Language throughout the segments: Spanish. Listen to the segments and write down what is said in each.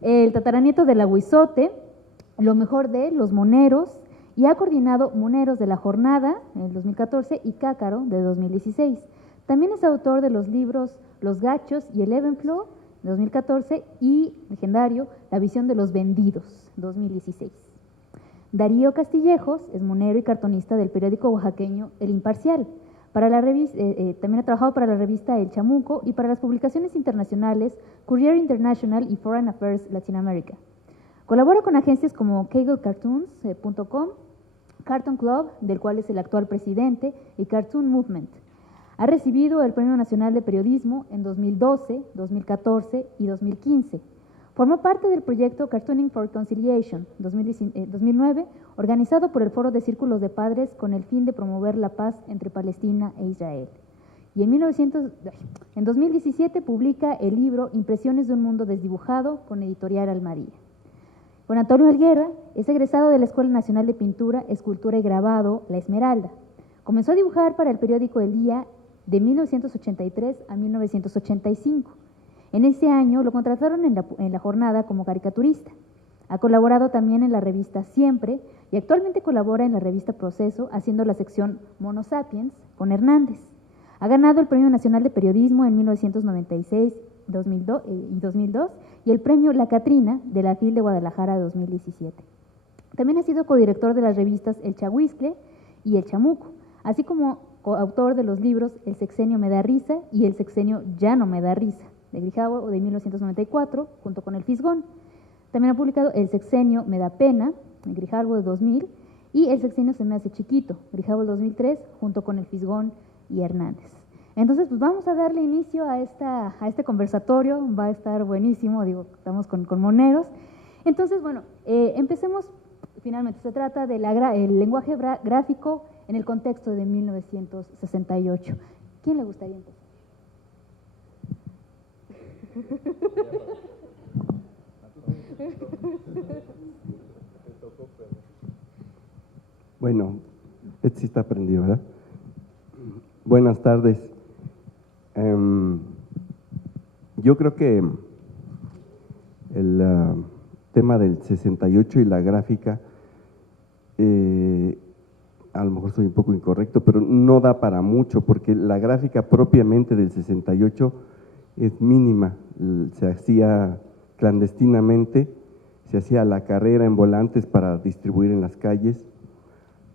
El tataranieto del Aguizote, Lo mejor de Los Moneros, y ha coordinado Moneros de la Jornada en 2014 y Cácaro de 2016. También es autor de los libros Los Gachos y el Evenflow, 2014, y legendario La Visión de los Vendidos, 2016. Darío Castillejos es monero y cartonista del periódico oaxaqueño El Imparcial. También ha trabajado para la revista El Chamuco y para las publicaciones internacionales Courier International y Foreign Affairs Latinoamérica. Colabora con agencias como KegelCartoons.com, Cartoon Club, del cual es el actual presidente, y Cartoon Movement. Ha recibido el Premio Nacional de Periodismo en 2012, 2014 y 2015. Formó parte del proyecto Cartooning for Reconciliation 2009, organizado por el Foro de Círculos de Padres con el fin de promover la paz entre Palestina e Israel. Y en 2017 publica el libro Impresiones de un mundo desdibujado con Editorial Almadía. Juan Antonio Helguera es egresado de la Escuela Nacional de Pintura, Escultura y Grabado, La Esmeralda. Comenzó a dibujar para el periódico El Día de 1983 a 1985. En ese año lo contrataron en la jornada como caricaturista. Ha colaborado también en la revista Siempre y actualmente colabora en la revista Proceso haciendo la sección Mono Sapiens con Hernández. Ha ganado el Premio Nacional de Periodismo en 1996 y 2002 y el Premio La Catrina de la FIL de Guadalajara 2017. También ha sido codirector de las revistas El Chahuizcle y El Chamuco, así como coautor de los libros El Sexenio me da risa y El Sexenio ya no me da risa, de Grijalvo de 1994, junto con El Fisgón. También ha publicado El Sexenio me da pena, de Grijalvo de 2000, y El Sexenio se me hace chiquito, Grijalvo de 2003, junto con El Fisgón y Hernández. Entonces, pues vamos a darle inicio a este conversatorio, va a estar buenísimo, estamos con moneros. Entonces, bueno, empecemos, finalmente, se trata del lenguaje gráfico en el contexto de 1968. ¿Quién le gustaría empezar? Bueno, este sí está prendido, ¿verdad? Buenas tardes. Yo creo que el tema del 68 y la gráfica, a lo mejor soy un poco incorrecto, pero no da para mucho, porque la gráfica propiamente del 68 es mínima, se hacía clandestinamente, se hacía a la carrera en volantes para distribuir en las calles.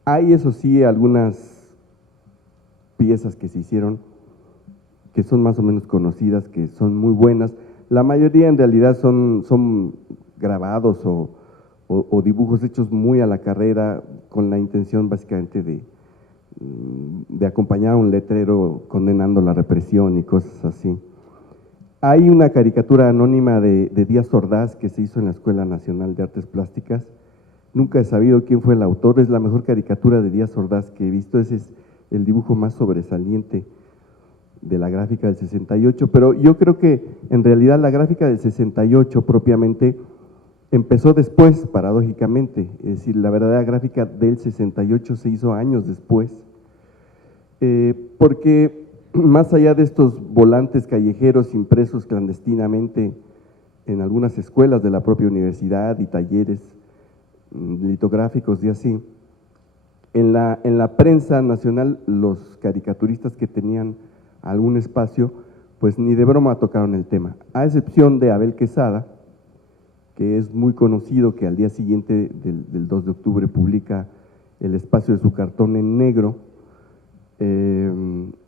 Hay, eso sí, algunas piezas que se hicieron que son más o menos conocidas, que son muy buenas. La mayoría en realidad son grabados o dibujos hechos muy a la carrera con la intención básicamente de acompañar a un letrero condenando la represión y cosas así. Hay una caricatura anónima de Díaz Ordaz que se hizo en la Escuela Nacional de Artes Plásticas. Nunca he sabido quién fue el autor, es la mejor caricatura de Díaz Ordaz que he visto, ese es el dibujo más sobresaliente de la gráfica del 68, pero yo creo que en realidad la gráfica del 68 propiamente empezó después, paradójicamente, es decir, la verdadera gráfica del 68 se hizo años después, porque más allá de estos volantes callejeros impresos clandestinamente en algunas escuelas de la propia universidad y talleres litográficos y así, en la prensa nacional los caricaturistas que tenían algún espacio, pues ni de broma tocaron el tema, a excepción de Abel Quesada, que es muy conocido, que al día siguiente del 2 de octubre publica el espacio de su cartón en negro.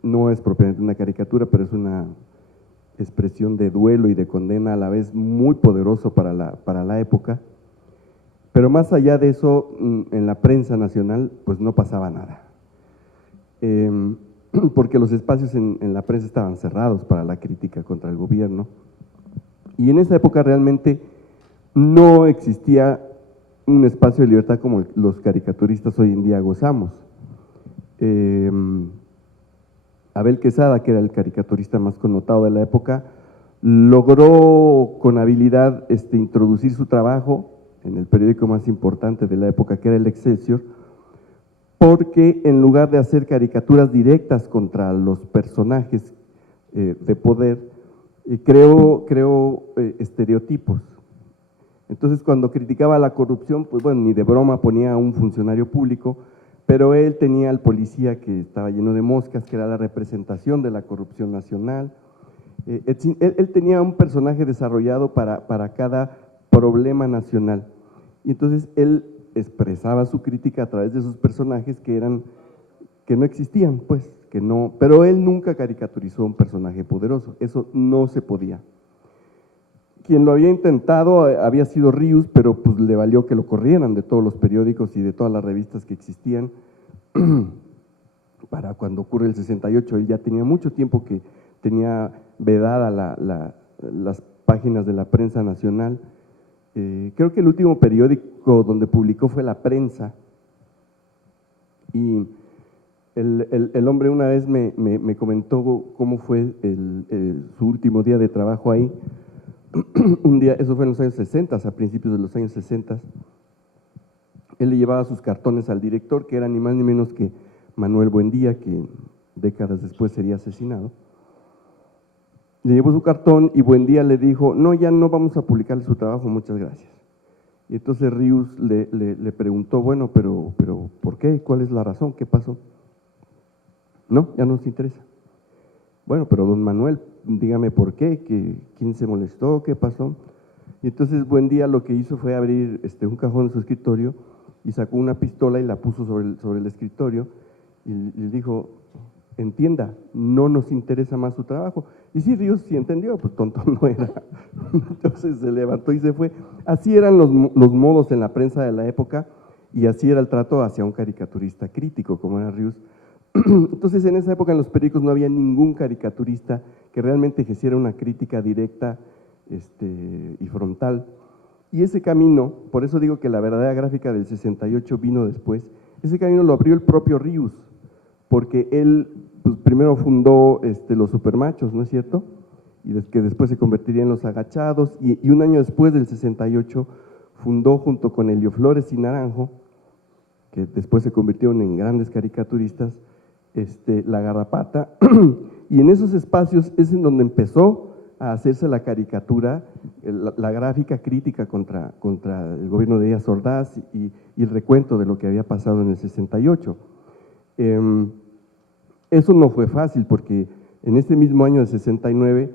No es propiamente una caricatura, pero es una expresión de duelo y de condena a la vez muy poderoso para la época. Pero más allá de eso, en la prensa nacional, pues no pasaba nada. Porque los espacios en la prensa estaban cerrados para la crítica contra el gobierno. Y en esa época realmente no existía un espacio de libertad como los caricaturistas hoy en día gozamos. Abel Quesada, que era el caricaturista más connotado de la época, logró con habilidad introducir su trabajo en el periódico más importante de la época, que era el Excelsior, porque en lugar de hacer caricaturas directas contra los personajes de poder, creó estereotipos. Entonces, cuando criticaba la corrupción, pues bueno, ni de broma ponía a un funcionario público, pero él tenía al policía que estaba lleno de moscas, que era la representación de la corrupción nacional. Él tenía un personaje desarrollado para cada problema nacional. Y entonces él expresaba su crítica a través de sus personajes que no existían, pues, que no, pero él nunca caricaturizó un personaje poderoso, eso no se podía. Quien lo había intentado había sido Ríos, pero pues le valió que lo corrieran de todos los periódicos y de todas las revistas que existían. Para cuando ocurre el 68, él ya tenía mucho tiempo que tenía vedada las páginas de la prensa nacional. Creo que el último periódico donde publicó fue La Prensa, y el hombre una vez me comentó cómo fue su último día de trabajo ahí. Un día, eso fue en los años 60, a principios de los años 60, él le llevaba sus cartones al director, que era ni más ni menos que Manuel Buendía, que décadas después sería asesinado. Le llevó su cartón y Buendía le dijo, no, ya no vamos a publicarle su trabajo, muchas gracias. Y entonces Ríos le preguntó, bueno, pero ¿por qué? ¿Cuál es la razón? ¿Qué pasó? No, ya no nos interesa. Bueno, pero don Manuel, dígame por qué, quién se molestó, qué pasó. Y entonces Buendía lo que hizo fue abrir un cajón de su escritorio y sacó una pistola y la puso sobre el escritorio y le dijo, entienda, no nos interesa más su trabajo. Y sí, Ríos sí entendió, pues tonto no era. Entonces se levantó y se fue. Así eran los modos en la prensa de la época y así era el trato hacia un caricaturista crítico como era Ríos. Entonces, en esa época en los periódicos no había ningún caricaturista que realmente ejerciera una crítica directa y frontal. Y ese camino, por eso digo que la verdadera gráfica del 68 vino después, ese camino lo abrió el propio Ríos, porque él pues, primero fundó los Supermachos, ¿no es cierto? Y que después se convertiría en Los Agachados, y un año después del 68 fundó junto con Helio Flores y Naranjo, que después se convirtieron en grandes caricaturistas, La Garrapata, y en esos espacios es en donde empezó a hacerse la caricatura, la gráfica crítica contra el gobierno de Díaz Ordaz y el recuento de lo que había pasado en el 68. Eso no fue fácil porque en este mismo año de 69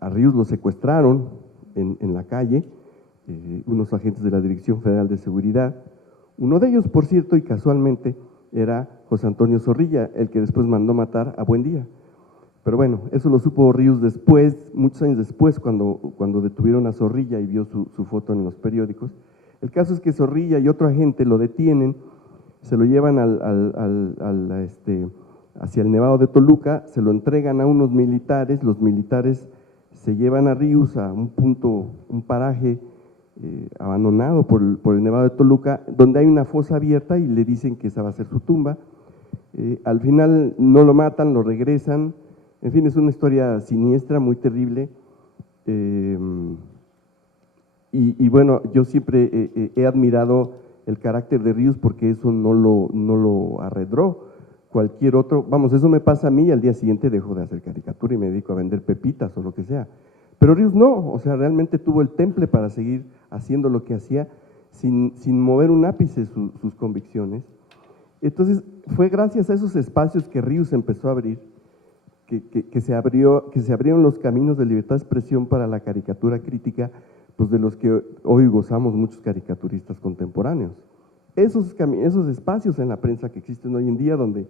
a Ríos lo secuestraron en la calle, unos agentes de la Dirección Federal de Seguridad. Uno de ellos, por cierto, y casualmente, era José Antonio Zorrilla, el que después mandó matar a Buendía. Pero bueno, eso lo supo Ríos después, muchos años después, cuando detuvieron a Zorrilla y vio su foto en los periódicos. El caso es que Zorrilla y otro agente lo detienen, se lo llevan hacia el Nevado de Toluca, se lo entregan a unos militares, los militares se llevan a Ríos a un punto, un paraje abandonado por el Nevado de Toluca, donde hay una fosa abierta y le dicen que esa va a ser su tumba. Al final no lo matan, lo regresan, en fin, es una historia siniestra, muy terrible. Y bueno, yo siempre he admirado el carácter de Ríos porque eso no lo arredró. Cualquier otro, vamos, eso me pasa a mí y al día siguiente dejo de hacer caricatura y me dedico a vender pepitas o lo que sea. Pero Ríos no, o sea, realmente tuvo el temple para seguir haciendo lo que hacía sin mover un ápice sus convicciones. Entonces, fue gracias a esos espacios que Ríos empezó a abrir, que se abrieron los caminos de libertad de expresión para la caricatura crítica, pues de los que hoy gozamos muchos caricaturistas contemporáneos. Esos espacios en la prensa que existen hoy en día, donde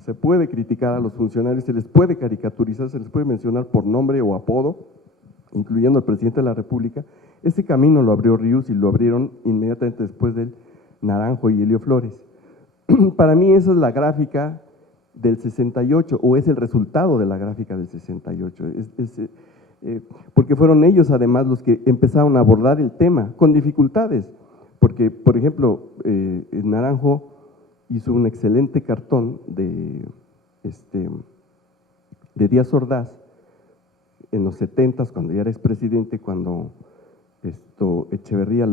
se puede criticar a los funcionarios, se les puede caricaturizar, se les puede mencionar por nombre o apodo, incluyendo al presidente de la República, ese camino lo abrió Ríos y lo abrieron inmediatamente después de él Naranjo y Helio Flores. Para mí esa es la gráfica del 68, o es el resultado de la gráfica del 68, porque fueron ellos además los que empezaron a abordar el tema con dificultades, porque por ejemplo, Naranjo hizo un excelente cartón de Díaz Ordaz en los 70s, cuando ya era expresidente, cuando Echeverría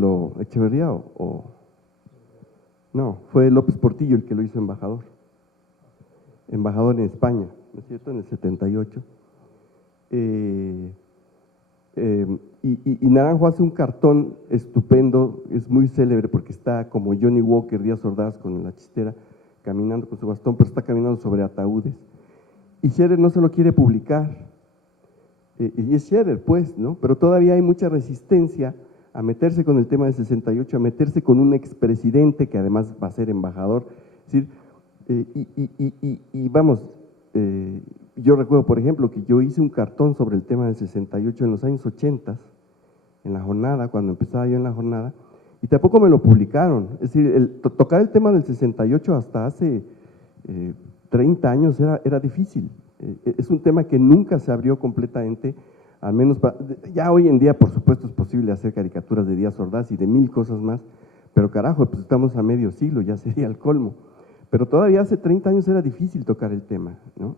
no, fue López Portillo el que lo hizo embajador en España, ¿no es cierto?, en el 78. Y Naranjo hace un cartón estupendo, es muy célebre porque está como Johnny Walker, Díaz Ordaz con la chistera, caminando con su bastón, pero está caminando sobre ataúdes. Y Scherer no se lo quiere publicar, y es Scherer, pues, ¿no? Pero todavía hay mucha resistencia a meterse con el tema del 68, a meterse con un expresidente que además va a ser embajador. Es decir, y vamos, yo recuerdo, por ejemplo, que yo hice un cartón sobre el tema del 68 en los años 80, en la jornada, cuando empezaba yo en la jornada, y tampoco me lo publicaron. Es decir, tocar el tema del 68 hasta hace 30 años era difícil. Es un tema que nunca se abrió completamente, al menos ya hoy en día, por supuesto, es posible hacer caricaturas de Díaz Ordaz y de mil cosas más, pero carajo, pues estamos a medio siglo, ya sería el colmo. Pero todavía hace 30 años era difícil tocar el tema, ¿no?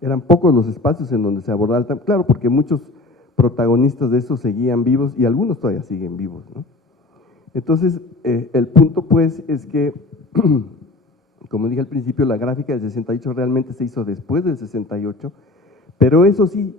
Eran pocos los espacios en donde se abordaba el tema, claro, porque muchos protagonistas de eso seguían vivos y algunos todavía siguen vivos, ¿no? Entonces, el punto pues es que, como dije al principio, la gráfica del 68 realmente se hizo después del 68, pero eso sí,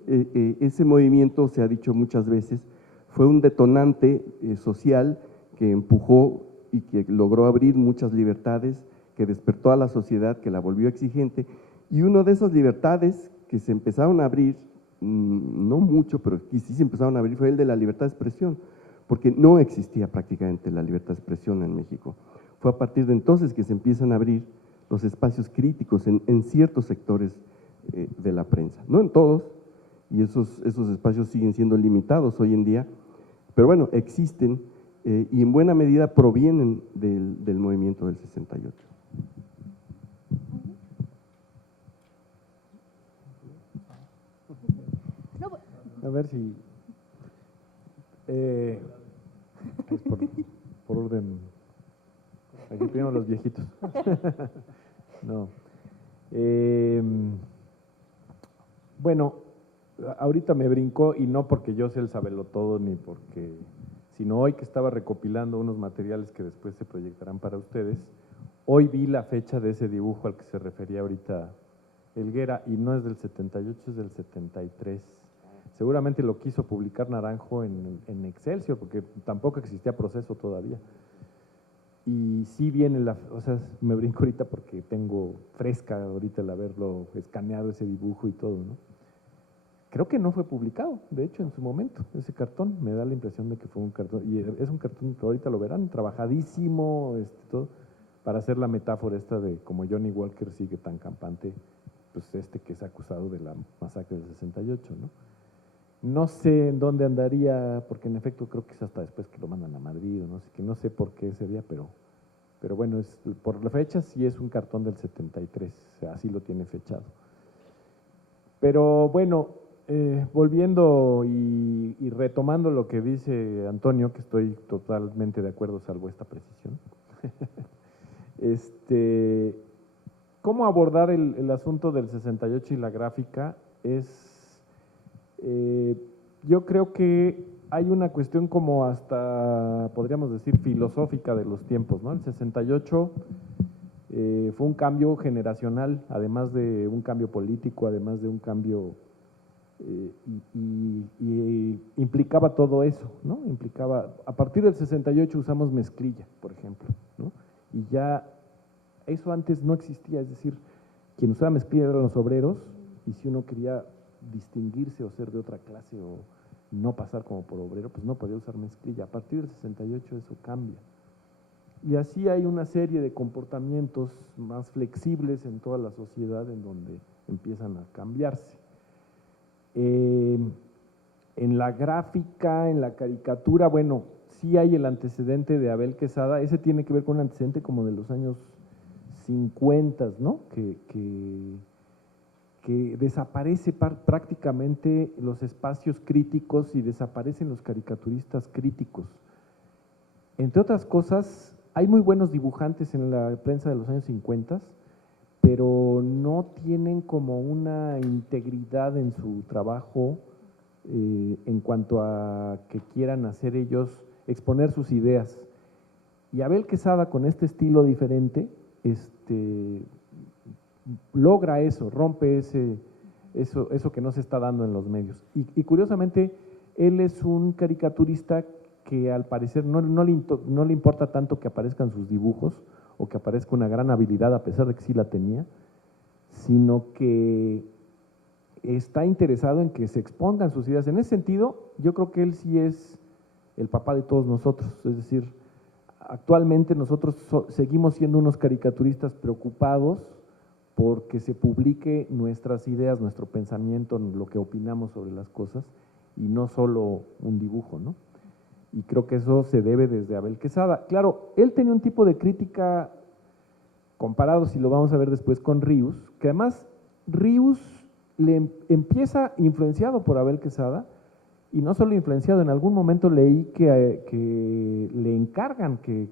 ese movimiento, se ha dicho muchas veces, fue un detonante social que empujó y que logró abrir muchas libertades, que despertó a la sociedad, que la volvió exigente, y una de esas libertades que se empezaron a abrir, no mucho, pero que sí se empezaron a abrir, fue el de la libertad de expresión, porque no existía prácticamente la libertad de expresión en México. Fue a partir de entonces que se empiezan a abrir los espacios críticos en ciertos sectores de la prensa, no en todos, y esos espacios siguen siendo limitados hoy en día, pero bueno, existen y en buena medida provienen del movimiento del 68. A ver si… es por orden… Aquí primero los viejitos. No. Bueno, ahorita me brincó, y no porque yo sea el sabelotodo, ni porque… sino hoy que estaba recopilando unos materiales que después se proyectarán para ustedes, hoy vi la fecha de ese dibujo al que se refería ahorita Helguera, y no es del 78, es del 73. Seguramente lo quiso publicar Naranjo en Excelsior, porque tampoco existía Proceso todavía. Y sí viene o sea, me brinco ahorita porque tengo fresca ahorita el haberlo escaneado ese dibujo y todo, ¿no? Creo que no fue publicado, de hecho, en su momento, ese cartón, me da la impresión de que fue un cartón, y es un cartón, ahorita lo verán, trabajadísimo, todo, para hacer la metáfora esta de como Johnny Walker sigue tan campante, pues que es acusado de la masacre del 68, ¿no? No sé en dónde andaría, porque en efecto creo que es hasta después que lo mandan a Madrid, no sé, que no sé por qué ese día, pero bueno, por la fecha sí es un cartón del 73, o sea, así lo tiene fechado. Pero bueno, volviendo y retomando lo que dice Antonio, que estoy totalmente de acuerdo, salvo esta precisión, ¿cómo abordar el asunto del 68 y la gráfica? Yo creo que hay una cuestión como hasta, podríamos decir, filosófica de los tiempos, ¿no? El 68 fue un cambio generacional, además de un cambio político, además de un cambio, y implicaba todo eso, ¿no? Implicaba, a partir del 68 usamos mezclilla, por ejemplo, ¿no? Y ya eso antes no existía, es decir, quien usaba mezclilla eran los obreros, y si uno quería distinguirse o ser de otra clase o no pasar como por obrero, pues no podía usar mezclilla. A partir del 68 eso cambia. Y así hay una serie de comportamientos más flexibles en toda la sociedad en donde empiezan a cambiarse. En la gráfica, en la caricatura, bueno, sí hay el antecedente de Abel Quesada, ese tiene que ver con un antecedente como de los años 50, ¿no? Que desaparece prácticamente los espacios críticos y desaparecen los caricaturistas críticos. Entre otras cosas, hay muy buenos dibujantes en la prensa de los años 50, pero no tienen como una integridad en su trabajo en cuanto a que quieran hacer ellos, exponer sus ideas. Y Abel Quesada, con este estilo diferente, logra eso, rompe eso que no se está dando en los medios. Y curiosamente, Él es un caricaturista que al parecer no le importa tanto que aparezcan sus dibujos o que aparezca una gran habilidad, a pesar de que sí la tenía, sino que está interesado en que se expongan sus ideas. En ese sentido, yo creo que él sí es el papá de todos nosotros, es decir, actualmente nosotros seguimos siendo unos caricaturistas preocupados porque se publique nuestras ideas, nuestro pensamiento, lo que opinamos sobre las cosas, y no solo un dibujo, ¿no? Y creo que eso se debe desde Abel Quesada. Claro, él tenía un tipo de crítica comparado, si lo vamos a ver después, con Ríos, que además Ríos empieza influenciado por Abel Quesada, y no solo influenciado, en algún momento leí que le encargan que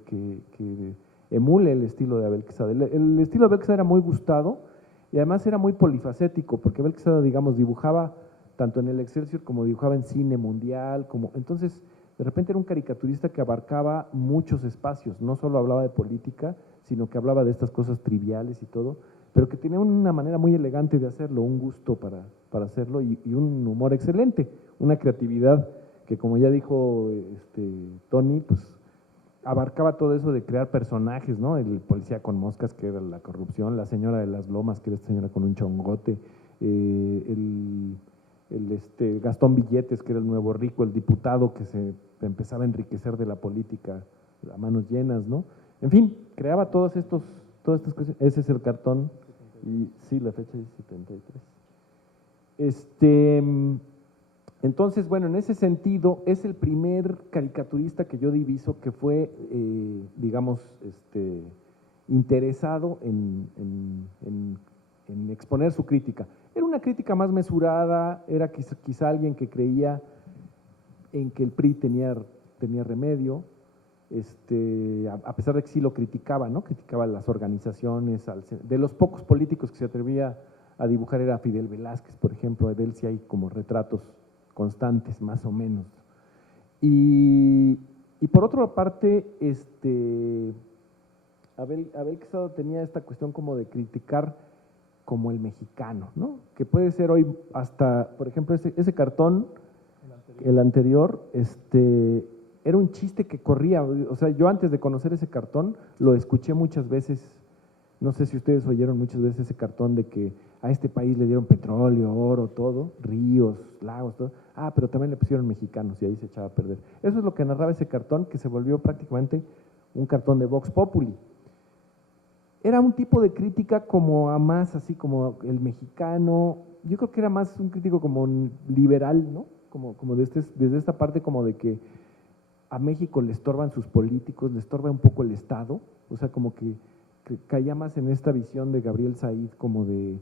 emule el estilo de Abel Quesada. El estilo de Abel Quesada era muy gustado y además era muy polifacético, porque Abel Quesada, digamos, dibujaba tanto en el Excelsior como dibujaba en cine mundial, entonces de repente era un caricaturista que abarcaba muchos espacios, no solo hablaba de política, sino que hablaba de estas cosas triviales y todo, pero que tenía una manera muy elegante de hacerlo, un gusto para hacerlo y un humor excelente, una creatividad que, como ya dijo Tony, pues abarcaba todo eso de crear personajes, ¿no? El policía con moscas, que era la corrupción, la señora de las lomas, que era esta señora con un chongote, el Gastón Billetes, que era el nuevo rico, el diputado que se empezaba a enriquecer de la política a manos llenas, ¿no? En fin, creaba todas estas cosas. Ese es el cartón, y sí, la fecha es 73. Entonces, bueno, en ese sentido, es el primer caricaturista que yo diviso que fue, digamos, interesado en exponer su crítica. Era una crítica más mesurada, era quizá alguien que creía en que el PRI tenía remedio, a pesar de que sí lo criticaba, ¿no? Criticaba las organizaciones, de los pocos políticos que se atrevía a dibujar era Fidel Velázquez, por ejemplo. De él sí hay como retratos constantes, más o menos. Y por otra parte, Abel Quesada tenía esta cuestión como de criticar como el mexicano, ¿no? Que puede ser hoy hasta, por ejemplo, ese cartón, el anterior, era un chiste que corría. O sea, yo antes de conocer ese cartón lo escuché muchas veces. No sé si ustedes oyeron muchas veces ese cartón de que a este país le dieron petróleo, oro, todo, ríos, lagos, todo. Ah, pero también le pusieron mexicanos y ahí se echaba a perder. Eso es lo que narraba ese cartón, que se volvió prácticamente un cartón de Vox Populi. Era un tipo de crítica como a más así como el mexicano. Yo creo que era más un crítico como liberal, ¿no? Como desde esta parte como de que a México le estorban sus políticos, le estorba un poco el Estado, o sea, como que caía más en esta visión de Gabriel Said, como de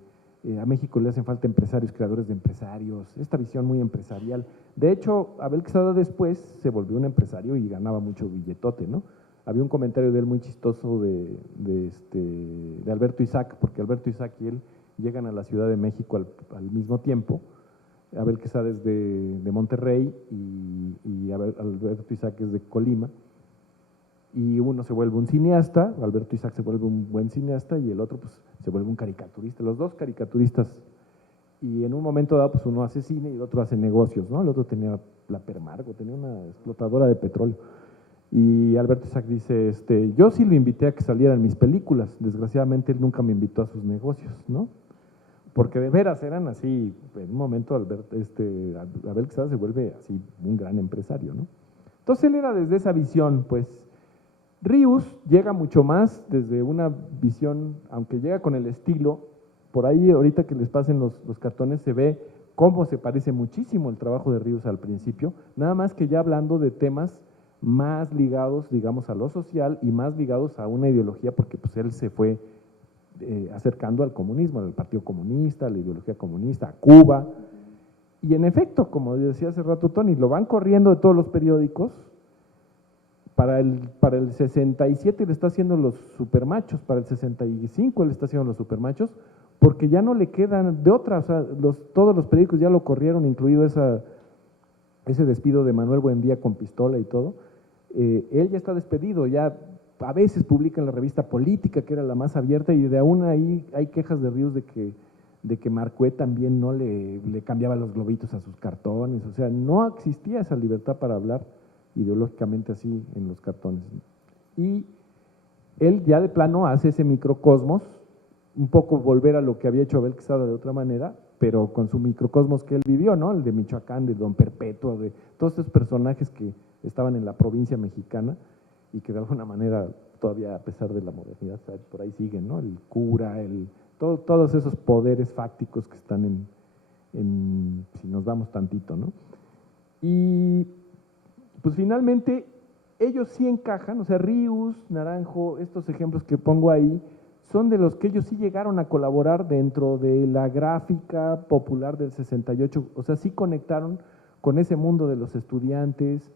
a México le hacen falta empresarios, creadores de empresarios, esta visión muy empresarial. De hecho, Abel Quesada después se volvió un empresario y ganaba mucho billetote, ¿no? Había un comentario de él muy chistoso de Alberto Isaac, porque Alberto Isaac y él llegan a la Ciudad de México al mismo tiempo. Abel Quesada es de Monterrey y Alberto Isaac es de Colima, y uno se vuelve un cineasta, Alberto Isaac se vuelve un buen cineasta y el otro pues se vuelve un caricaturista, los dos caricaturistas, y en un momento dado pues uno hace cine y el otro hace negocios, ¿no? El otro tenía la Permargo, tenía una explotadora de petróleo, y Alberto Isaac dice, yo sí lo invité a que saliera en mis películas, desgraciadamente él nunca me invitó a sus negocios, ¿no? Porque de veras eran así, en un momento Abel Quesada se vuelve así un gran empresario, ¿no? Entonces él era desde esa visión, pues. Ríos llega mucho más desde una visión, aunque llega con el estilo, por ahí ahorita que les pasen los cartones se ve cómo se parece muchísimo el trabajo de Ríos al principio, nada más que ya hablando de temas más ligados, digamos, a lo social y más ligados a una ideología, porque pues él se fue acercando al comunismo, al Partido Comunista, a la ideología comunista, a Cuba, y en efecto, como decía hace rato Tony, lo van corriendo de todos los periódicos. Para el 67 le está haciendo los supermachos, para el 65 le está haciendo los supermachos, porque ya no le quedan de otra, o sea, todos los periódicos ya lo corrieron, incluido ese despido de Manuel Buendía con pistola y todo. Él ya está despedido, ya a veces publica en la revista Política, que era la más abierta, y de aún ahí hay quejas de Ríos de que de que Marcué también no le cambiaba los globitos a sus cartones, o sea, no existía esa libertad para hablar ideológicamente así en los cartones. Y él ya de plano hace ese microcosmos, un poco volver a lo que había hecho Abel Quesada de otra manera, pero con su microcosmos que él vivió, ¿no? El de Michoacán, de Don Perpetuo, de todos estos personajes que estaban en la provincia mexicana y que de alguna manera todavía a pesar de la modernidad por ahí siguen, ¿no? El cura, todos esos poderes fácticos que están si nos vamos tantito, ¿no? Y pues finalmente ellos sí encajan, o sea, Ríos, Naranjo, estos ejemplos que pongo ahí, son de los que ellos sí llegaron a colaborar dentro de la gráfica popular del 68, o sea, sí conectaron con ese mundo de los estudiantes,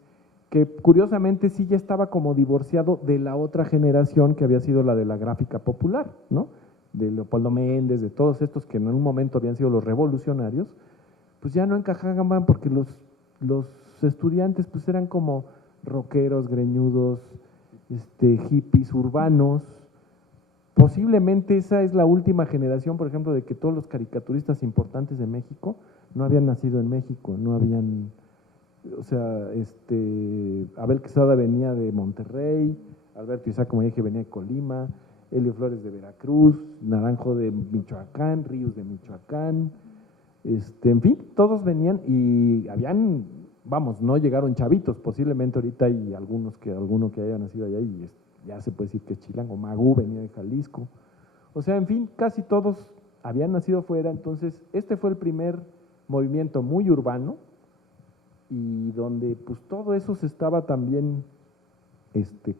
que curiosamente sí ya estaba como divorciado de la otra generación que había sido la de la gráfica popular, ¿no? De Leopoldo Méndez, de todos estos que en un momento habían sido los revolucionarios, pues ya no encajaban porque los estudiantes pues eran como rockeros, greñudos, hippies urbanos. Posiblemente esa es la última generación, por ejemplo, de que todos los caricaturistas importantes de México no habían nacido en México, no habían, o sea, Abel Quesada venía de Monterrey, Alberto Isaac, como dije, venía de Colima, Helio Flores de Veracruz, Naranjo de Michoacán, Ríos de Michoacán, en fin, todos venían y habían, vamos, no llegaron chavitos, posiblemente ahorita hay alguno que haya nacido allá y ya se puede decir que es chilango. Magú venía de Jalisco, o sea, en fin, casi todos habían nacido fuera. Entonces este fue el primer movimiento muy urbano y donde pues todo eso se estaba también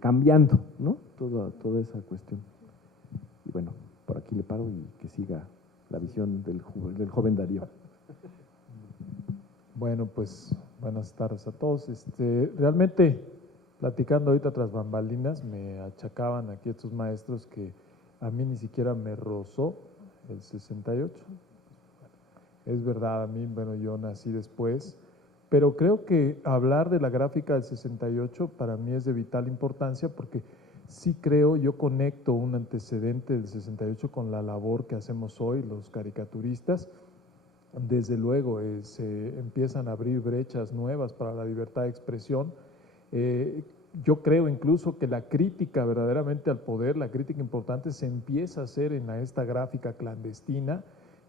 cambiando, ¿no? Toda esa cuestión. Y bueno, por aquí le paro y que siga la visión del joven Darío. Bueno, pues buenas tardes a todos. Realmente, platicando ahorita tras bambalinas, me achacaban aquí estos maestros que a mí ni siquiera me rozó el 68. Es verdad, a mí, bueno, yo nací después, pero creo que hablar de la gráfica del 68 para mí es de vital importancia porque sí creo, yo conecto un antecedente del 68 con la labor que hacemos hoy los caricaturistas. Desde luego se empiezan a abrir brechas nuevas para la libertad de expresión. Yo creo incluso que la crítica verdaderamente al poder, la crítica importante se empieza a hacer en esta gráfica clandestina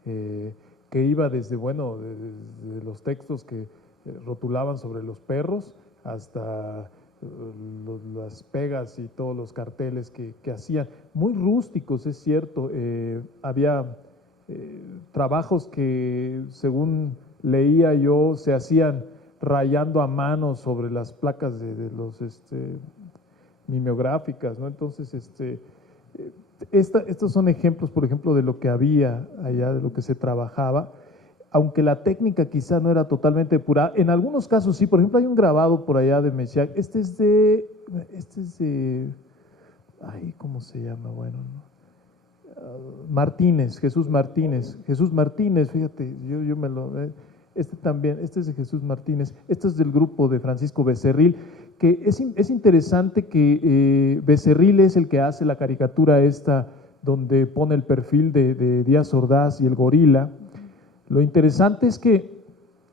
que iba desde, bueno, desde los textos que rotulaban sobre los perros hasta las pegas y todos los carteles que hacían, muy rústicos, es cierto. Había trabajos que, según leía yo, se hacían rayando a mano sobre las placas de los mimeográficas, ¿no? Entonces, estos son ejemplos, por ejemplo, de lo que había allá, de lo que se trabajaba, aunque la técnica quizá no era totalmente depurada. En algunos casos sí, por ejemplo, hay un grabado por allá de Mechiac, este es de, ay, ¿cómo se llama? Bueno, ¿no? Martínez, Jesús Martínez, fíjate, yo me lo… también, este es de Jesús Martínez, este es del grupo de Francisco Becerril, que es interesante que Becerril es el que hace la caricatura esta, donde pone el perfil de Díaz Ordaz y el gorila. Lo interesante es que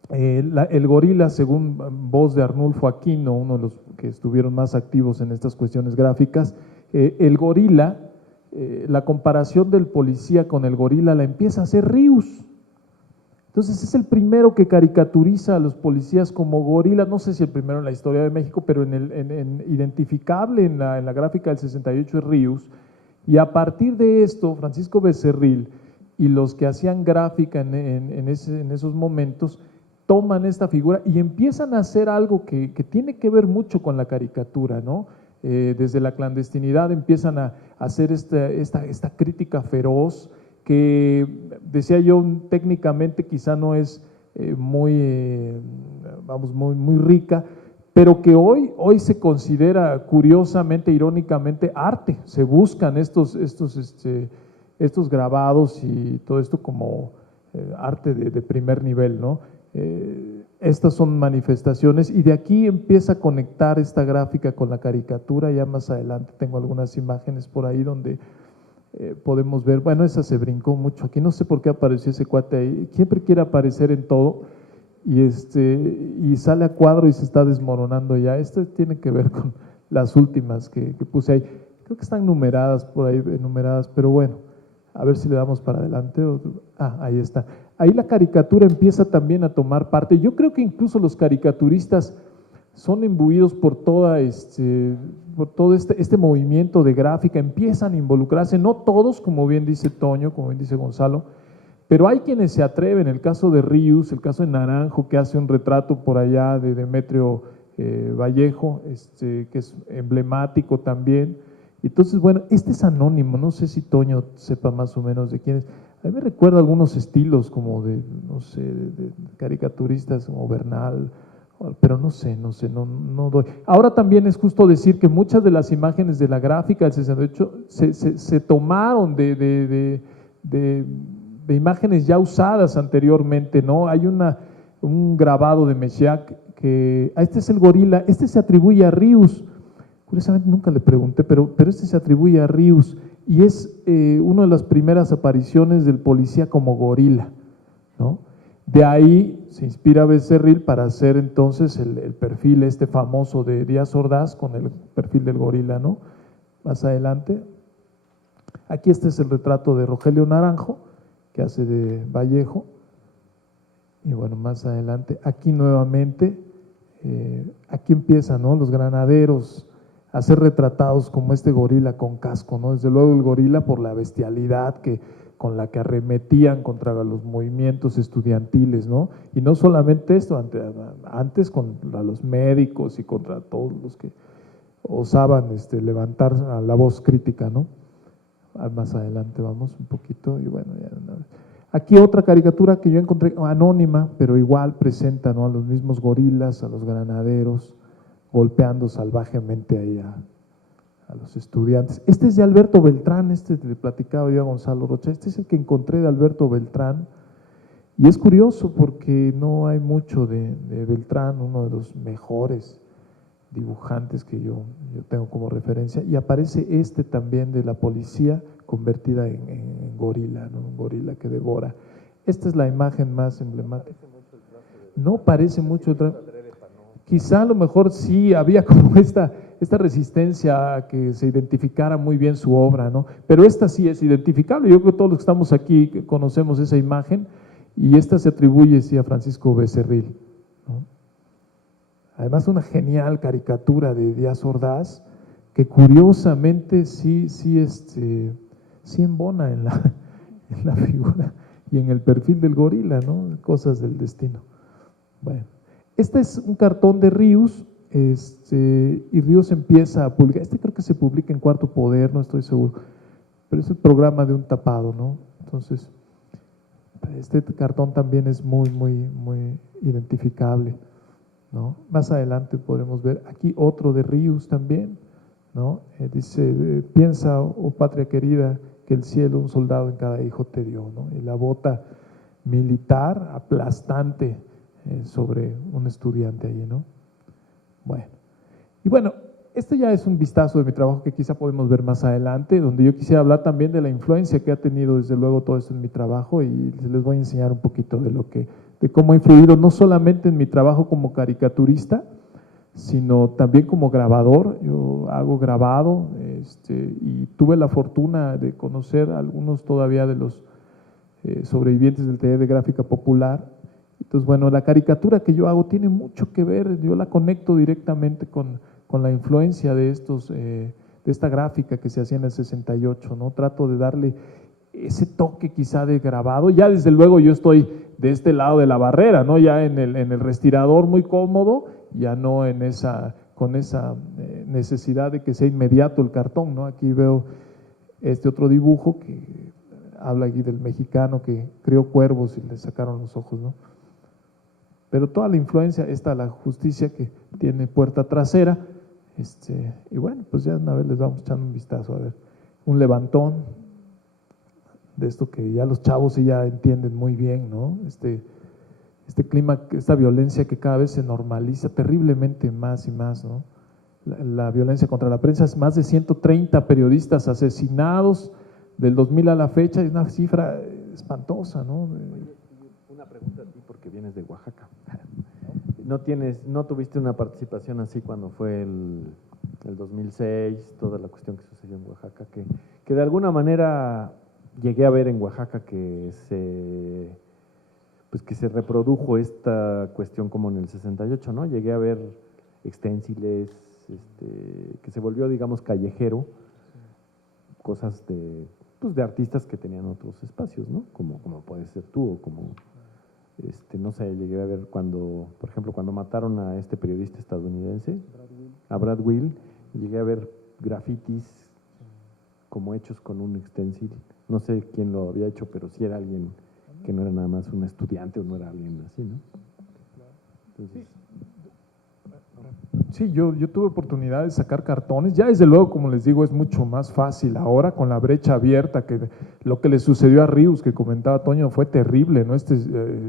el gorila, según voz de Arnulfo Aquino, uno de los que estuvieron más activos en estas cuestiones gráficas, el gorila, la comparación del policía con el gorila la empieza a hacer Ríos. Entonces es el primero que caricaturiza a los policías como gorilas, no sé si el primero en la historia de México, pero identificable en la gráfica del 68 es Ríos, y a partir de esto Francisco Becerril y los que hacían gráfica en esos momentos toman esta figura y empiezan a hacer algo que tiene que ver mucho con la caricatura, ¿no? Desde la clandestinidad empiezan a hacer esta crítica feroz que, decía yo, técnicamente quizá no es muy rica, pero que hoy se considera curiosamente, irónicamente, arte. Se buscan estos grabados y todo esto como arte de primer nivel, ¿no? Estas son manifestaciones y de aquí empieza a conectar esta gráfica con la caricatura. Ya más adelante tengo algunas imágenes por ahí donde podemos ver, bueno, esa se brincó mucho aquí, no sé por qué apareció ese cuate ahí, siempre quiere aparecer en todo, y sale a cuadro y se está desmoronando ya. Esto tiene que ver con las últimas que puse ahí. Creo que están numeradas por ahí, enumeradas, pero bueno, a ver si le damos para adelante. Ahí está. Ahí la caricatura empieza también a tomar parte. Yo creo que incluso los caricaturistas son imbuidos por todo este movimiento de gráfica, empiezan a involucrarse, no todos, como bien dice Toño, como bien dice Gonzalo, pero hay quienes se atreven. El caso de Ríos, el caso de Naranjo, que hace un retrato por allá de Demetrio Vallejo, que es emblemático también. Entonces, bueno, este es anónimo, no sé si Toño sepa más o menos de quién es. A mí me recuerda algunos estilos como de, no sé, de caricaturistas como Bernal, pero no sé, no doy. Ahora también es justo decir que muchas de las imágenes de la gráfica del 68 se tomaron de imágenes ya usadas anteriormente, ¿no? Hay un grabado de Meshack que, este es el gorila, este se atribuye a Ríos, curiosamente nunca le pregunté, pero este se atribuye a Ríos, y es una de las primeras apariciones del policía como gorila, ¿no? De ahí se inspira Becerril para hacer entonces el perfil famoso de Díaz Ordaz con el perfil del gorila, ¿no? Más adelante. Aquí este es el retrato de Rogelio Naranjo, que hace de Vallejo. Y bueno, más adelante, aquí nuevamente, aquí empiezan, ¿no?, los granaderos a ser retratados como este gorila con casco, ¿no? Desde luego el gorila por la bestialidad con la que arremetían contra los movimientos estudiantiles, ¿no? Y no solamente esto, antes contra los médicos y contra todos los que osaban levantar la voz crítica, ¿no? Más adelante vamos un poquito, y bueno, ya. Aquí otra caricatura que yo encontré anónima, pero igual presenta, ¿no?, a los mismos gorilas, a los granaderos, golpeando salvajemente ahí a los estudiantes. Este es de Alberto Beltrán, le platicaba yo a Gonzalo Rocha, este es el que encontré de Alberto Beltrán, y es curioso porque no hay mucho de Beltrán, uno de los mejores dibujantes que yo tengo como referencia, y aparece también de la policía convertida en gorila, ¿no? Un gorila que devora. Esta es la imagen más emblemática. No parece mucho el trazo. Quizá a lo mejor sí había como esta resistencia a que se identificara muy bien su obra, ¿no? Pero esta sí es identificable. Yo creo que todos los que estamos aquí conocemos esa imagen, y esta se atribuye sí a Francisco Becerril, ¿no? Además, una genial caricatura de Díaz Ordaz, que curiosamente sí embona en la figura y en el perfil del gorila, ¿no? Cosas del destino. Bueno, este es un cartón de Ríos, y Ríos empieza a publicar, creo que se publica en Cuarto Poder, no estoy seguro, pero es el programa de un tapado, ¿no? Entonces, este cartón también es muy identificable, ¿no? Más adelante podremos ver aquí otro de Ríos también, ¿no? Dice, piensa, oh patria querida, que el cielo un soldado en cada hijo te dio, ¿no? Y la bota militar aplastante sobre un estudiante allí, ¿no? Bueno, y bueno, este ya es un vistazo de mi trabajo que quizá podemos ver más adelante, donde yo quisiera hablar también de la influencia que ha tenido desde luego todo esto en mi trabajo, y les voy a enseñar un poquito de cómo ha influido no solamente en mi trabajo como caricaturista, sino también como grabador. Yo hago grabado, y tuve la fortuna de conocer a algunos todavía de los sobrevivientes del taller de gráfica popular. Entonces, bueno, la caricatura que yo hago tiene mucho que ver, yo la conecto directamente con la influencia de esta gráfica que se hacía en el 68, ¿no? Trato de darle ese toque quizá de grabado. Ya desde luego yo estoy de este lado de la barrera, ¿no? Ya en el respirador muy cómodo, ya no con esa necesidad de que sea inmediato el cartón, ¿no? Aquí veo otro dibujo que habla aquí del mexicano que crió cuervos y le sacaron los ojos, ¿no? Pero toda la influencia, la justicia que tiene puerta trasera, y bueno, pues ya una vez les vamos echando un vistazo, a ver, un levantón de esto que ya los chavos ya entienden muy bien, ¿no? Este clima, esta violencia que cada vez se normaliza terriblemente más y más, ¿no? La violencia contra la prensa, es más de 130 periodistas asesinados, del 2000 a la fecha es una cifra espantosa, ¿no? Una pregunta a ti porque vienes de Oaxaca. ¿No tuviste una participación así cuando fue el 2006, toda la cuestión que sucedió en Oaxaca, que de alguna manera llegué a ver en Oaxaca que se reprodujo esta cuestión como en el 68, ¿no? Llegué a ver exténsiles, que se volvió, digamos, callejero, cosas de artistas que tenían otros espacios, ¿no? Como puedes ser tú, o como, no sé, llegué a ver por ejemplo, cuando mataron a este periodista estadounidense, a Brad Will, llegué a ver grafitis como hechos con un extensil. No sé quién lo había hecho, pero sí era alguien que no era nada más un estudiante o no era alguien así, ¿no? Entonces, sí, yo tuve oportunidad de sacar cartones. Ya desde luego, como les digo, es mucho más fácil ahora con la brecha abierta, que lo que le sucedió a Ríos, que comentaba Toño, fue terrible, ¿no?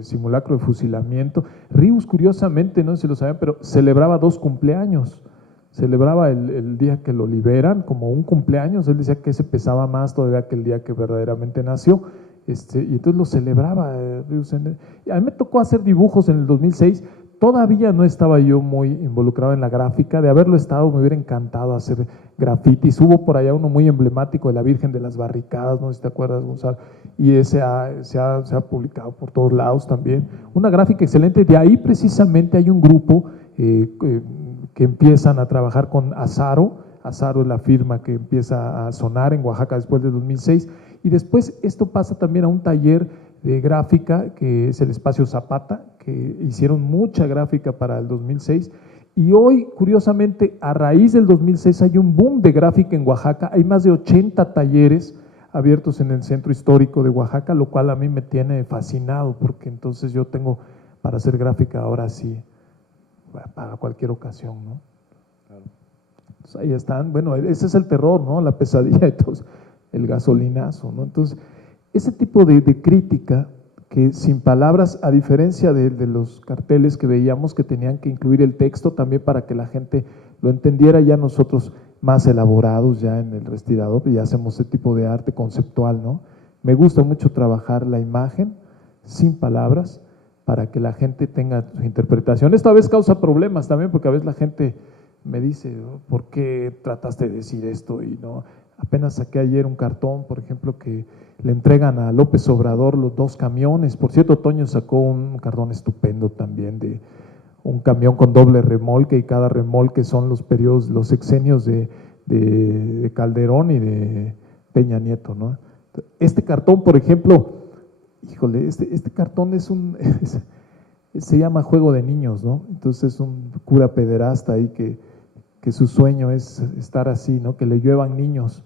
Simulacro de fusilamiento. Ríos, curiosamente, no sé si lo sabían, pero celebraba 2 cumpleaños. Celebraba el día que lo liberan como un cumpleaños. Él decía que ese pesaba más todavía que el día que verdaderamente nació. Y entonces lo celebraba. Ríos. A mí me tocó hacer dibujos en el 2006. Todavía no estaba yo muy involucrado en la gráfica. De haberlo estado, me hubiera encantado hacer grafitis. Hubo por allá uno muy emblemático de la Virgen de las Barricadas, no sé si te acuerdas, Gonzalo, y se ha publicado por todos lados también. Una gráfica excelente. De ahí precisamente hay un grupo que empiezan a trabajar con Azaro. Azaro es la firma que empieza a sonar en Oaxaca después de 2006. Y después esto pasa también a un taller de gráfica que es el Espacio Zapata, que hicieron mucha gráfica para el 2006. Y hoy, curiosamente, a raíz del 2006 hay un boom de gráfica en Oaxaca. Hay más de 80 talleres abiertos en el centro histórico de Oaxaca, lo cual a mí me tiene fascinado, porque entonces yo tengo para hacer gráfica ahora sí, para cualquier ocasión, ¿no? claro. Entonces ahí están, bueno, ese es el terror, ¿no? La pesadilla, entonces, el gasolinazo, ¿no? Entonces, ese tipo de crítica que sin palabras, a diferencia de los carteles que veíamos que tenían que incluir el texto también para que la gente lo entendiera, ya nosotros más elaborados ya en el respirador, ya hacemos ese tipo de arte conceptual, ¿no? Me gusta mucho trabajar la imagen sin palabras para que la gente tenga su interpretación. Esto a veces causa problemas también, porque a veces la gente me dice, ¿por qué trataste de decir esto? Y no, apenas saqué ayer un cartón, por ejemplo, que le entregan a López Obrador los 2 camiones. Por cierto, Toño sacó un cartón estupendo también de un camión con doble remolque, y cada remolque son los periodos, los sexenios de Calderón y de Peña Nieto, ¿no? Este cartón, por ejemplo, híjole, este cartón se llama Juego de Niños, ¿no? Entonces es un cura pederasta ahí que su sueño es estar así, ¿no? Que le lluevan niños.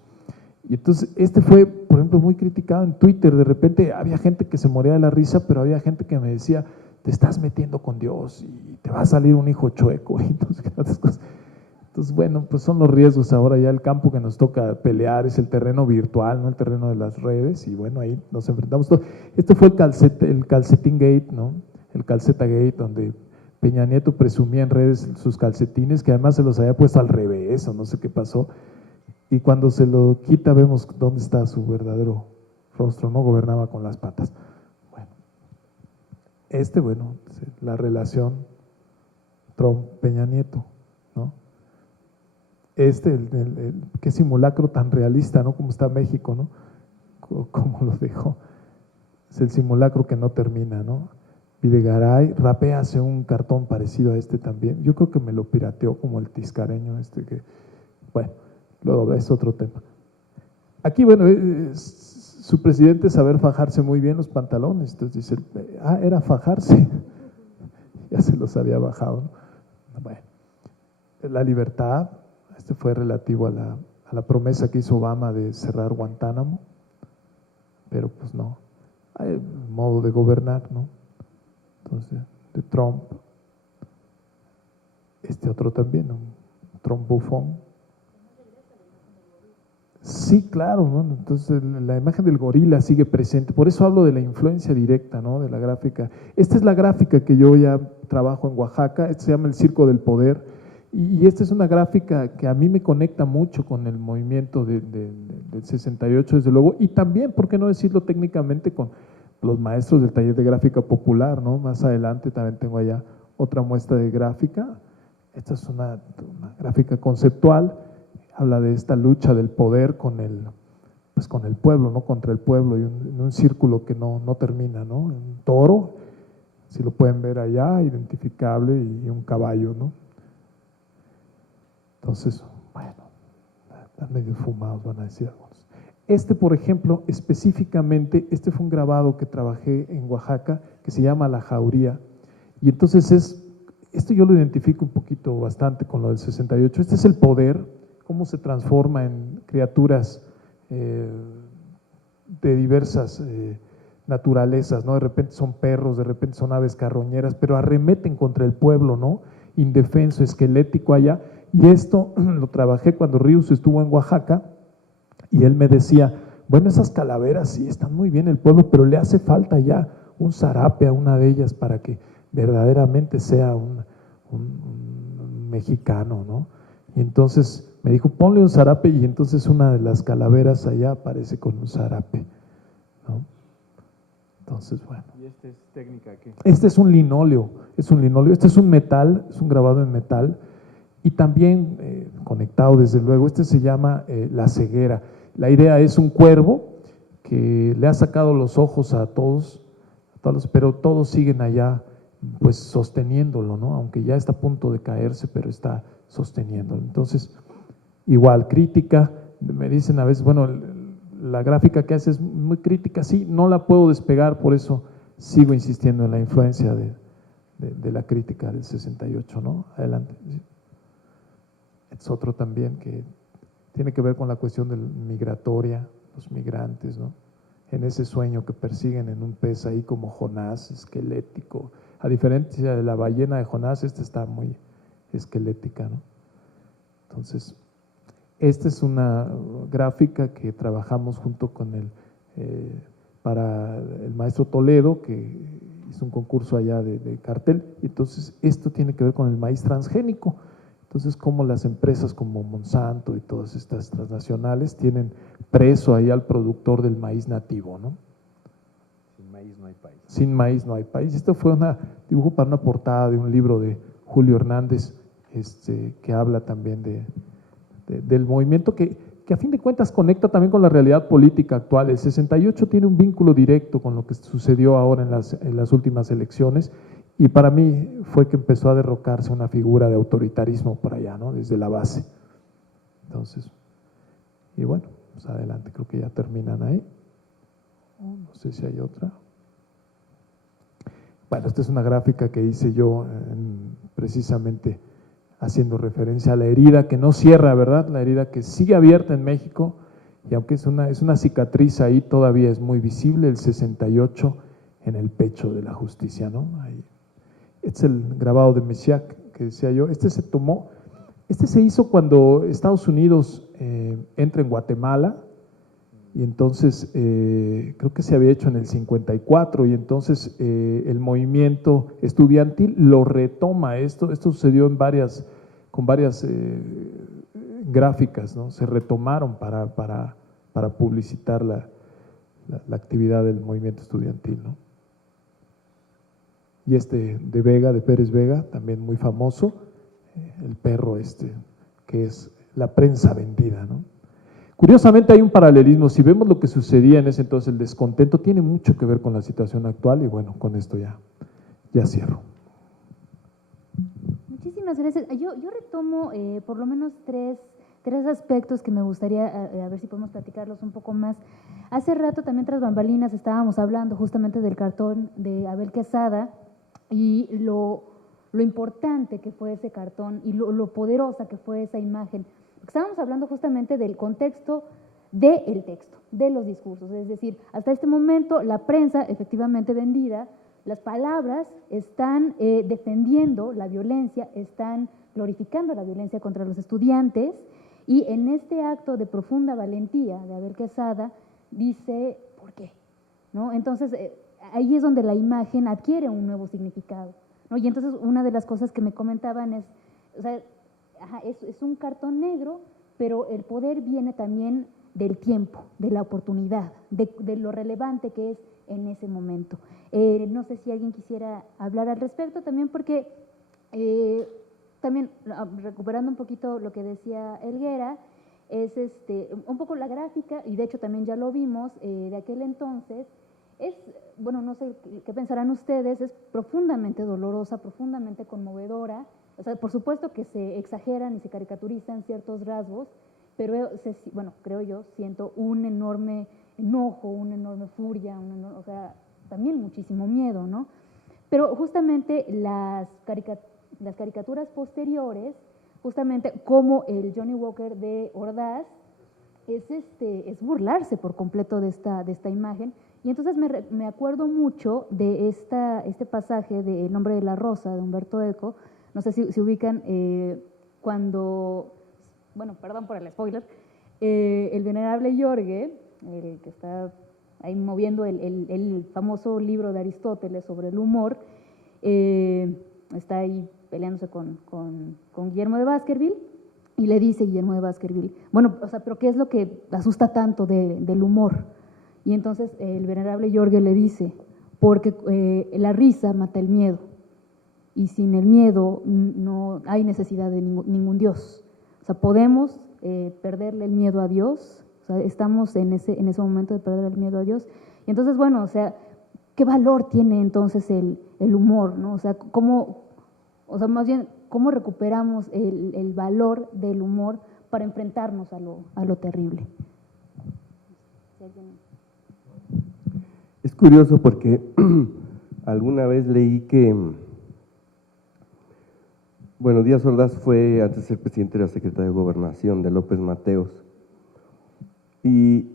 Y entonces fue, por ejemplo, muy criticado en Twitter. De repente había gente que se moría de la risa, pero había gente que me decía, te estás metiendo con Dios y te va a salir un hijo chueco. Entonces, bueno, pues son los riesgos ahora. Ya el campo que nos toca pelear es el terreno virtual, no el terreno de las redes, y bueno, ahí nos enfrentamos todos. Este fue el calcetín gate, ¿no? El calceta gate, donde Peña Nieto presumía en redes sus calcetines, que además se los había puesto al revés o no sé qué pasó, y cuando se lo quita vemos dónde está su verdadero rostro, no gobernaba con las patas. Bueno, la relación Trump-Peña Nieto, ¿no? Qué simulacro tan realista, ¿no? Como está México, ¿no? Como lo dejó. Es el simulacro que no termina, ¿no? Videgaray, Rapé hace un cartón parecido a este también. Yo creo que me lo pirateó como el tiscareño que, bueno, luego es otro tema. Aquí, bueno, su presidente saber fajarse muy bien los pantalones. Entonces dice, era fajarse. Ya se los había bajado, ¿no? Bueno, la libertad, fue relativo a la promesa que hizo Obama de cerrar Guantánamo, pero pues no, hay un modo de gobernar, ¿no? Entonces, de Trump, otro también, un Trump bufón. Sí, claro, ¿no? Entonces la imagen del gorila sigue presente, por eso hablo de la influencia directa, ¿no? De la gráfica. Esta es la gráfica que yo ya trabajo en Oaxaca, se llama el Circo del Poder, y esta es una gráfica que a mí me conecta mucho con el movimiento de del 68, desde luego, y también, ¿por qué no decirlo técnicamente, con los maestros del taller de gráfica popular, ¿no? Más adelante también tengo allá otra muestra de gráfica. Esta es una gráfica conceptual, habla de esta lucha del poder con el pueblo, ¿no? Contra el pueblo, y un círculo que no termina, ¿no? Un toro, si lo pueden ver allá, identificable, y un caballo, ¿no? Entonces, bueno, están medio fumados, van a decir algunos. Este, por ejemplo, específicamente, este fue un grabado que trabajé en Oaxaca, que se llama La Jauría, y entonces esto yo lo identifico un poquito bastante con lo del 68, este es el poder, cómo se transforma en criaturas de diversas naturalezas, ¿no? De repente son perros, de repente son aves carroñeras, pero arremeten contra el pueblo, ¿no? Indefenso, esquelético allá, y esto lo trabajé cuando Ríos estuvo en Oaxaca, y él me decía, bueno, esas calaveras sí están muy bien el pueblo, pero le hace falta ya un zarape a una de ellas para que verdaderamente sea un mexicano, ¿no? Y entonces me dijo, ponle un zarape, y entonces una de las calaveras allá aparece con un zarape, ¿no? Entonces, bueno. ¿Y esta es técnica qué? Este es un linóleo, este es un metal, es un grabado en metal, y también conectado desde luego, este se llama La Ceguera. La idea es un cuervo que le ha sacado los ojos a todos, pero todos siguen allá pues sosteniéndolo, ¿no? Aunque ya está a punto de caerse, pero está sosteniéndolo. Entonces, igual, crítica, me dicen a veces, bueno, la gráfica que hace es muy crítica, sí, no la puedo despegar, por eso sigo insistiendo en la influencia de la crítica del 68, ¿no? Adelante. Es otro también que tiene que ver con la cuestión migratoria, los migrantes, ¿no? En ese sueño que persiguen en un pez ahí como Jonás, esquelético. A diferencia de la ballena de Jonás, esta está muy esquelética, ¿no? Entonces, esta es una gráfica que trabajamos junto con para el maestro Toledo, que hizo un concurso allá de cartel, y entonces esto tiene que ver con el maíz transgénico. Entonces, como las empresas como Monsanto y todas estas transnacionales tienen preso ahí al productor del maíz nativo, ¿no? Sin maíz no hay país. Sin maíz no hay país. Esto fue un dibujo para una portada de un libro de Julio Hernández, que habla también del movimiento que a fin de cuentas conecta también con la realidad política actual. El 68 tiene un vínculo directo con lo que sucedió ahora en las últimas elecciones, y para mí fue que empezó a derrocarse una figura de autoritarismo por allá, ¿no? Desde la base. Entonces, y bueno, pues adelante, creo que ya terminan ahí. No sé si hay otra. Bueno, esta es una gráfica que hice yo precisamente haciendo referencia a la herida que no cierra, ¿verdad? La herida que sigue abierta en México, y aunque es una cicatriz ahí, todavía es muy visible, el 68 en el pecho de la justicia, ¿no? Ahí. Este es el grabado de Messiac que decía yo. Este se hizo cuando Estados Unidos entra en Guatemala, y entonces creo que se había hecho en el 54, y entonces el movimiento estudiantil lo retoma. Esto sucedió con varias gráficas, ¿no? Se retomaron para publicitar la la actividad del movimiento estudiantil, ¿no? Y de Vega, de Pérez Vega, también muy famoso, el perro que es la prensa vendida, ¿no? Curiosamente hay un paralelismo, si vemos lo que sucedía en ese entonces, el descontento tiene mucho que ver con la situación actual, y bueno, con esto ya cierro. Muchísimas gracias. Yo retomo por lo menos tres aspectos que me gustaría, a ver si podemos platicarlos un poco más. Hace rato también tras bambalinas estábamos hablando justamente del cartón de Abel Quesada y lo importante que fue ese cartón y lo poderosa que fue esa imagen. Estábamos hablando justamente del contexto del texto, de los discursos, es decir, hasta este momento la prensa efectivamente vendida, las palabras están defendiendo la violencia, están glorificando la violencia contra los estudiantes, y en este acto de profunda valentía de Abel Quesada dice, ¿por qué? ¿No? Entonces, ahí es donde la imagen adquiere un nuevo significado, ¿no? Y entonces una de las cosas que me comentaban es un cartón negro, pero el poder viene también del tiempo, de la oportunidad, de lo relevante que es en ese momento. No sé si alguien quisiera hablar al respecto también, porque también recuperando un poquito lo que decía Helguera, es un poco la gráfica, y de hecho también ya lo vimos de aquel entonces, es, bueno, no sé qué pensarán ustedes, es profundamente dolorosa, profundamente conmovedora. O sea, por supuesto que se exageran y se caricaturizan ciertos rasgos, pero bueno, creo yo, siento un enorme enojo, una enorme furia, o sea, también muchísimo miedo, ¿no? Pero justamente las caricaturas posteriores, justamente como el Johnny Walker de Ordaz, es burlarse por completo de esta imagen. Y entonces me acuerdo mucho de este pasaje de El nombre de la rosa, de Humberto Eco. No sé si ubican cuando, bueno, perdón por el spoiler, el venerable Jorge, el que está ahí moviendo el famoso libro de Aristóteles sobre el humor, está ahí peleándose con Guillermo de Baskerville, y le dice Guillermo de Baskerville, bueno, o sea, pero ¿qué es lo que asusta tanto del humor? Y entonces el venerable Jorge le dice, porque la risa mata el miedo, y sin el miedo no hay necesidad de ningún Dios. O sea, podemos perderle el miedo a Dios, o sea, estamos en ese momento de perder el miedo a Dios. Y entonces, bueno, o sea, ¿qué valor tiene entonces el humor, ¿no? O sea, más bien, ¿cómo recuperamos el valor del humor para enfrentarnos a lo terrible? Es curioso porque alguna vez leí que, bueno, Díaz Ordaz fue antes de ser presidente de la Secretaría de Gobernación de López Mateos, y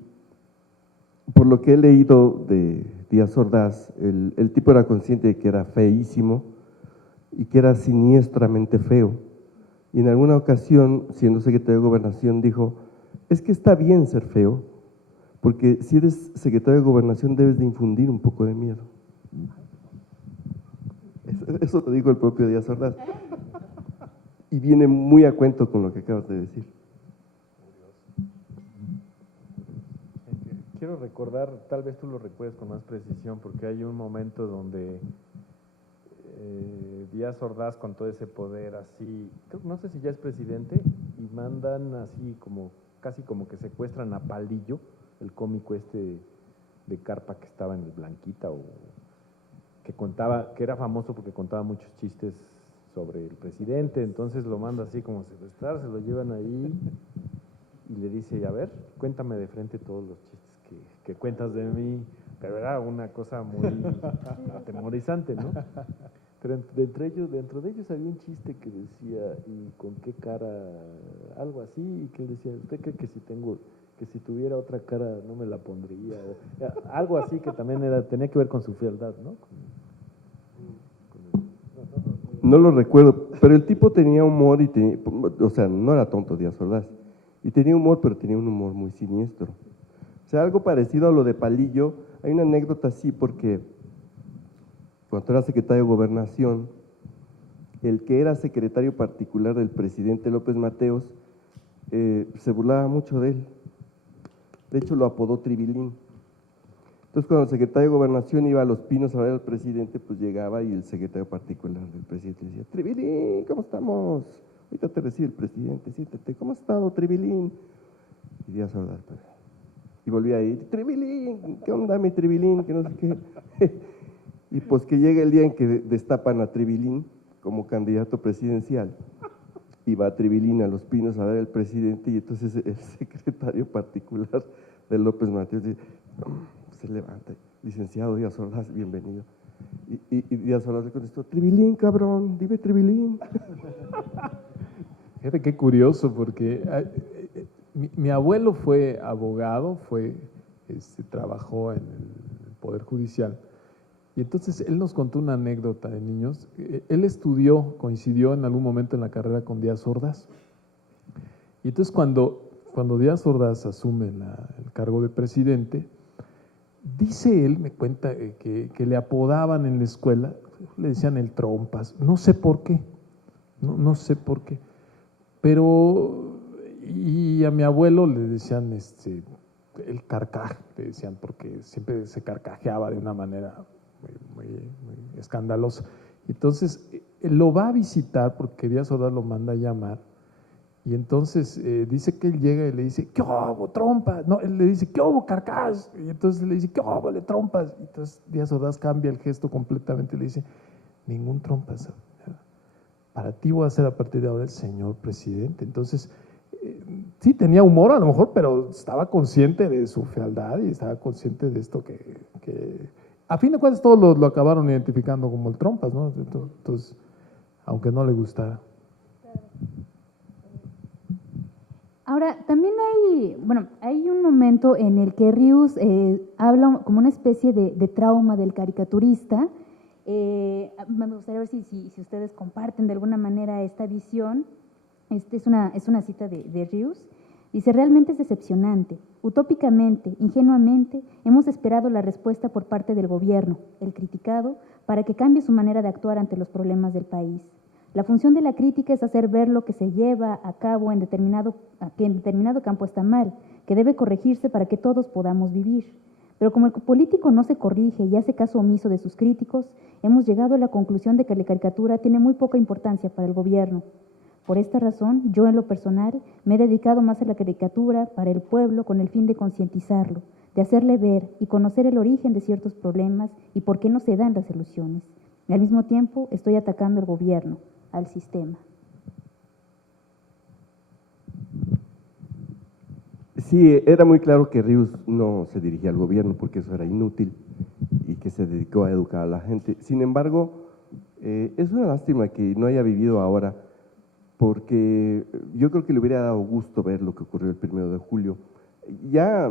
por lo que he leído de Díaz Ordaz, el tipo era consciente de que era feísimo y que era siniestramente feo, y en alguna ocasión, siendo secretario de Gobernación, dijo, es que está bien ser feo, porque si eres secretario de Gobernación debes de infundir un poco de miedo. Eso lo dijo el propio Díaz Ordaz. Y viene muy a cuento con lo que acabas de decir. Quiero recordar, tal vez tú lo recuerdes con más precisión, porque hay un momento donde Díaz Ordaz, con todo ese poder así, no sé si ya es presidente, y mandan así como, casi como que secuestran a Palillo, el cómico de carpa que estaba en el Blanquita, o que era famoso porque contaba muchos chistes sobre el presidente. Entonces lo manda así como secuestrar, se lo llevan ahí y le dice, a ver, cuéntame de frente todos los chistes que cuentas de mí, pero era una cosa muy atemorizante, ¿no? Pero dentro de ellos había un chiste que decía, ¿y con qué cara? Algo así, y que él decía, ¿usted cree que si tuviera otra cara no me la pondría? Algo así que también tenía que ver con su fealdad, ¿no? No lo recuerdo, pero el tipo tenía humor y o sea, no era tonto Díaz Ordaz, y tenía humor, pero tenía un humor muy siniestro. O sea, algo parecido a lo de Palillo. Hay una anécdota así, porque cuando era secretario de Gobernación, el que era secretario particular del presidente López Mateos se burlaba mucho de él. De hecho, lo apodó Tribilín. Entonces, cuando el secretario de Gobernación iba a Los Pinos a ver al presidente, pues llegaba y el secretario particular del presidente decía, Tribilín, ¿cómo estamos? Ahorita te recibe el presidente, siéntate, ¿cómo has estado, Tribilín? Y Díaz Ordaz, pues, y volvía a ir, Tribilín, ¿qué onda, mi Tribilín? Que no sé qué. Y pues que llega el día en que destapan a Tribilín como candidato presidencial, y va Tribilín a Los Pinos a ver al presidente, y entonces el secretario particular de López Mateos dice, se levanta, licenciado Díaz Ordaz, bienvenido. Y Díaz Ordaz le contestó, Tribilín, cabrón, dime Tribilín. Fíjate qué curioso, porque mi abuelo fue abogado, trabajó en el Poder Judicial, y entonces él nos contó una anécdota de niños. Él coincidió en algún momento en la carrera con Díaz Ordaz, y entonces cuando Díaz Ordaz asume el cargo de presidente, dice él, me cuenta, que le apodaban en la escuela, le decían el trompas, no sé por qué, no sé por qué, pero Y a mi abuelo le decían el carcaj, le decían, porque siempre se carcajeaba de una manera muy escandalosa. Entonces, él lo va a visitar porque Díaz Ordaz lo manda a llamar. Y entonces dice que él llega y le dice, ¿qué hubo, trompas? No, él le dice, ¿qué hubo, carcaj? Y entonces le dice, ¿qué hubo, le trompas? Y entonces Díaz Ordaz cambia el gesto completamente y le dice, ningún trompas. Para ti voy a ser a partir de ahora el señor presidente. Entonces, sí tenía humor a lo mejor, pero estaba consciente de su fealdad y estaba consciente de esto que a fin de cuentas todos lo acabaron identificando como el trompas, ¿no? Entonces, aunque no le gustara. Ahora, también hay un momento en el que Rius habla como una especie de trauma del caricaturista. Me gustaría ver si ustedes comparten de alguna manera esta visión. Es una cita de Rius. Dice, realmente es decepcionante. Utópicamente, ingenuamente, hemos esperado la respuesta por parte del gobierno, el criticado, para que cambie su manera de actuar ante los problemas del país. La función de la crítica es hacer ver lo que se lleva a cabo que en determinado campo está mal, que debe corregirse para que todos podamos vivir. Pero como el político no se corrige y hace caso omiso de sus críticos, hemos llegado a la conclusión de que la caricatura tiene muy poca importancia para el gobierno. Por esta razón, yo en lo personal me he dedicado más a la caricatura para el pueblo con el fin de concientizarlo, de hacerle ver y conocer el origen de ciertos problemas y por qué no se dan las soluciones. Y al mismo tiempo estoy atacando al gobierno, al sistema. Sí, era muy claro que Rius no se dirigía al gobierno porque eso era inútil y que se dedicó a educar a la gente. Sin embargo, es una lástima que no haya vivido ahora, porque yo creo que le hubiera dado gusto ver lo que ocurrió el 1 de julio. Ya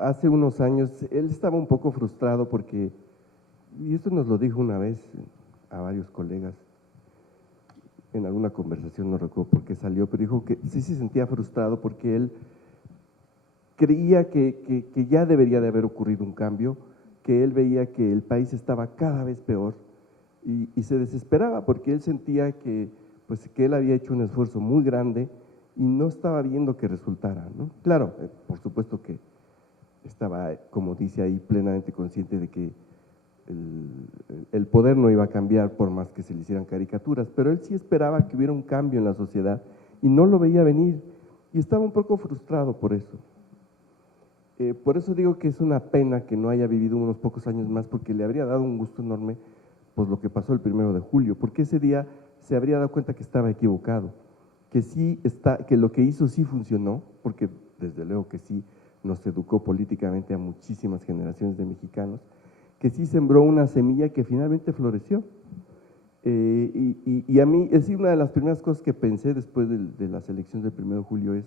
hace unos años él estaba un poco frustrado porque, y esto nos lo dijo una vez a varios colegas, en alguna conversación, no recuerdo por qué salió, pero dijo que sí se sentía frustrado porque él creía que ya debería de haber ocurrido un cambio, que él veía que el país estaba cada vez peor y se desesperaba porque él sentía que él había hecho un esfuerzo muy grande y no estaba viendo que resultara, ¿no? Claro, por supuesto que estaba, como dice ahí, plenamente consciente de que el poder no iba a cambiar por más que se le hicieran caricaturas, pero él sí esperaba que hubiera un cambio en la sociedad y no lo veía venir y estaba un poco frustrado por eso. Por eso digo que es una pena que no haya vivido unos pocos años más, porque le habría dado un gusto enorme pues lo que pasó el 1 de julio, porque ese día se habría dado cuenta que estaba equivocado, que lo que hizo sí funcionó, porque desde luego que sí nos educó políticamente a muchísimas generaciones de mexicanos, que sí sembró una semilla que finalmente floreció. Y a mí, es una de las primeras cosas que pensé después de las elecciones del 1 de julio es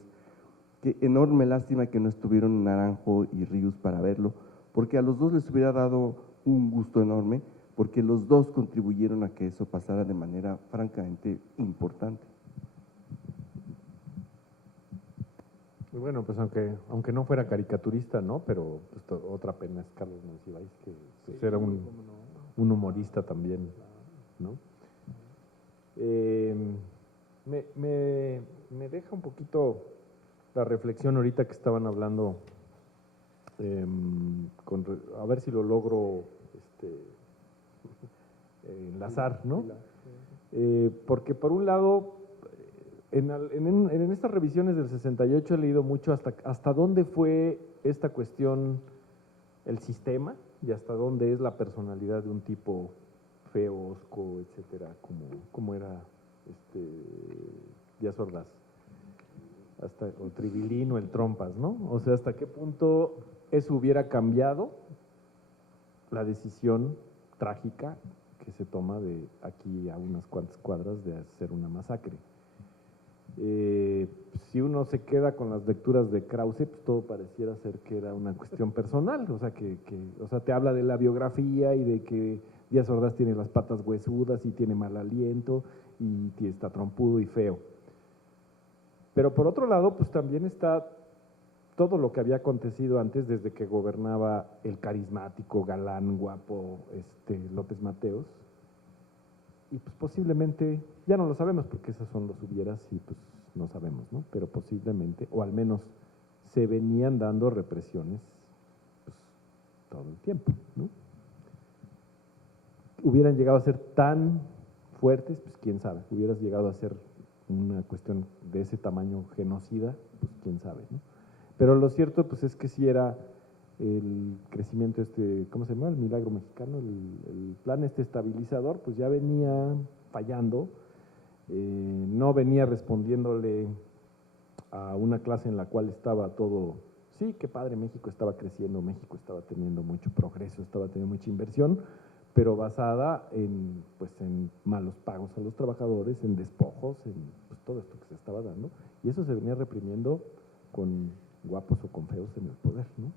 que enorme lástima que no estuvieron Naranjo y Rius para verlo, porque a los dos les hubiera dado un gusto enorme, porque los dos contribuyeron a que eso pasara de manera francamente importante. Bueno, pues aunque no fuera caricaturista, ¿no? Pero pues, otra pena es Carlos Monsiváis, que pues, era un humorista también, ¿no? Me deja un poquito la reflexión ahorita que estaban hablando, a ver si lo logro enlazar, ¿no? Porque por un lado, en estas revisiones del 68 he leído mucho hasta dónde fue esta cuestión el sistema y hasta dónde es la personalidad de un tipo feo, osco, etcétera, como era Díaz Ordaz, o Tribilín o el Trompas, ¿no? O sea, hasta qué punto eso hubiera cambiado la decisión trágica que se toma de aquí a unas cuantas cuadras de hacer una masacre. Si uno se queda con las lecturas de Krause, pues todo pareciera ser que era una cuestión personal, o sea, te habla de la biografía y de que Díaz Ordaz tiene las patas huesudas y tiene mal aliento y está trompudo y feo. Pero por otro lado, pues también está todo lo que había acontecido antes, desde que gobernaba el carismático, galán, guapo López Mateos, y pues posiblemente, ya no lo sabemos porque esos son los hubieras y pues no sabemos, ¿no? Pero posiblemente, o al menos se venían dando represiones pues, todo el tiempo, ¿no? Hubieran llegado a ser tan fuertes, pues quién sabe, hubieras llegado a ser una cuestión de ese tamaño genocida, pues quién sabe, ¿no? Pero lo cierto pues es que sí era el crecimiento ¿cómo se llama? El milagro mexicano, el plan estabilizador, pues ya venía fallando, no venía respondiéndole a una clase en la cual estaba todo, sí, qué padre, México estaba creciendo, México estaba teniendo mucho progreso, estaba teniendo mucha inversión, pero basada en, pues, en malos pagos a los trabajadores, en despojos, en pues, todo esto que se estaba dando, y eso se venía reprimiendo con guapos o con feos en el poder, ¿no?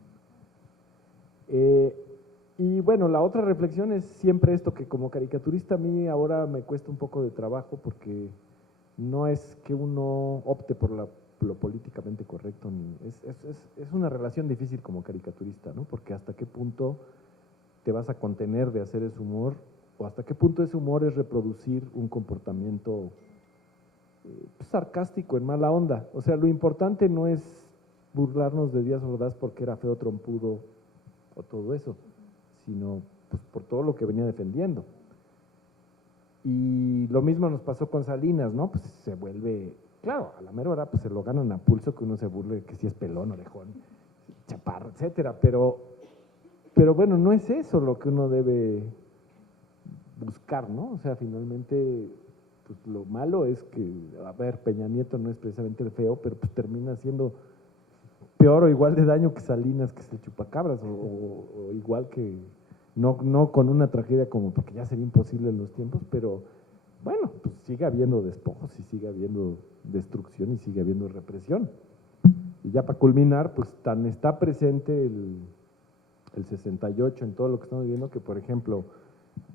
Y bueno, la otra reflexión es siempre esto, que como caricaturista a mí ahora me cuesta un poco de trabajo porque no es que uno opte por lo políticamente correcto, es una relación difícil como caricaturista, ¿no? Porque hasta qué punto te vas a contener de hacer ese humor, o hasta qué punto ese humor es reproducir un comportamiento sarcástico, en mala onda. O sea, lo importante no es burlarnos de Díaz Ordaz porque era feo, trompudo o todo eso, sino pues, por todo lo que venía defendiendo. Y lo mismo nos pasó con Salinas, ¿no? Pues se vuelve, claro, a la mera hora pues se lo ganan a pulso que uno se burle que si es pelón, orejón, chaparro, etcétera, pero bueno, no es eso lo que uno debe buscar, ¿no? O sea, finalmente, pues lo malo es que, a ver, Peña Nieto no es precisamente el feo, pero pues termina siendo peor o igual de daño que Salinas, que es el chupacabras, o igual que, no con una tragedia como, porque ya sería imposible en los tiempos, pero bueno, pues sigue habiendo despojos y sigue habiendo destrucción y sigue habiendo represión. Y ya para culminar, pues tan está presente el 68 en todo lo que estamos viviendo, que por ejemplo,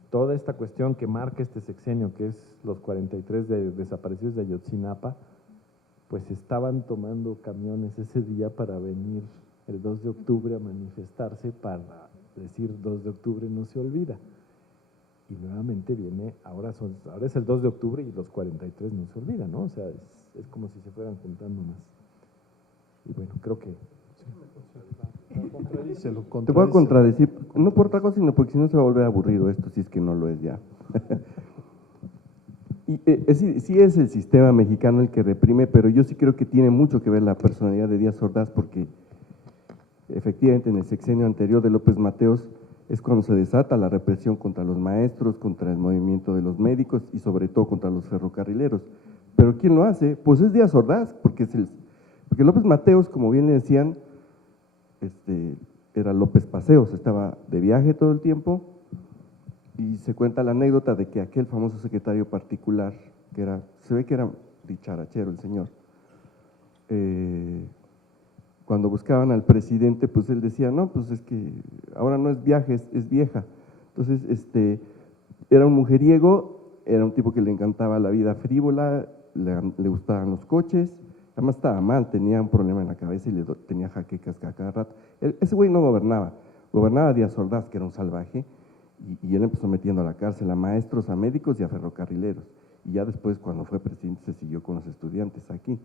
toda esta cuestión que marca este sexenio, que es los 43 desaparecidos de Ayotzinapa, pues estaban tomando camiones ese día para venir el 2 de octubre a manifestarse para decir 2 de octubre no se olvida. Y nuevamente viene, ahora es el 2 de octubre y los 43 no se olvidan, ¿no? O sea, es como si se fueran juntando más. Y bueno, creo que… Te voy a contradecir, no por otra cosa, sino porque si no se va a volver aburrido esto, si es que no lo es ya. Y, sí es el sistema mexicano el que reprime, pero yo sí creo que tiene mucho que ver la personalidad de Díaz Ordaz, porque efectivamente en el sexenio anterior de López Mateos es cuando se desata la represión contra los maestros, contra el movimiento de los médicos y sobre todo contra los ferrocarrileros. Pero ¿quién lo hace? Pues es Díaz Ordaz, porque López Mateos, como bien le decían, era López Paseos, estaba de viaje todo el tiempo, y se cuenta la anécdota de que aquel famoso secretario particular, se ve que era dicharachero el señor, cuando buscaban al presidente, pues él decía, no, pues es que ahora no es viaje, es vieja. Entonces, era un mujeriego, era un tipo que le encantaba la vida frívola, le gustaban los coches, además estaba mal, tenía un problema en la cabeza y tenía jaquecas cada rato. Ese güey no gobernaba Díaz Ordaz, que era un salvaje, y él empezó metiendo a la cárcel a maestros, a médicos y a ferrocarrileros. Y ya después, cuando fue presidente, se siguió con los estudiantes aquí.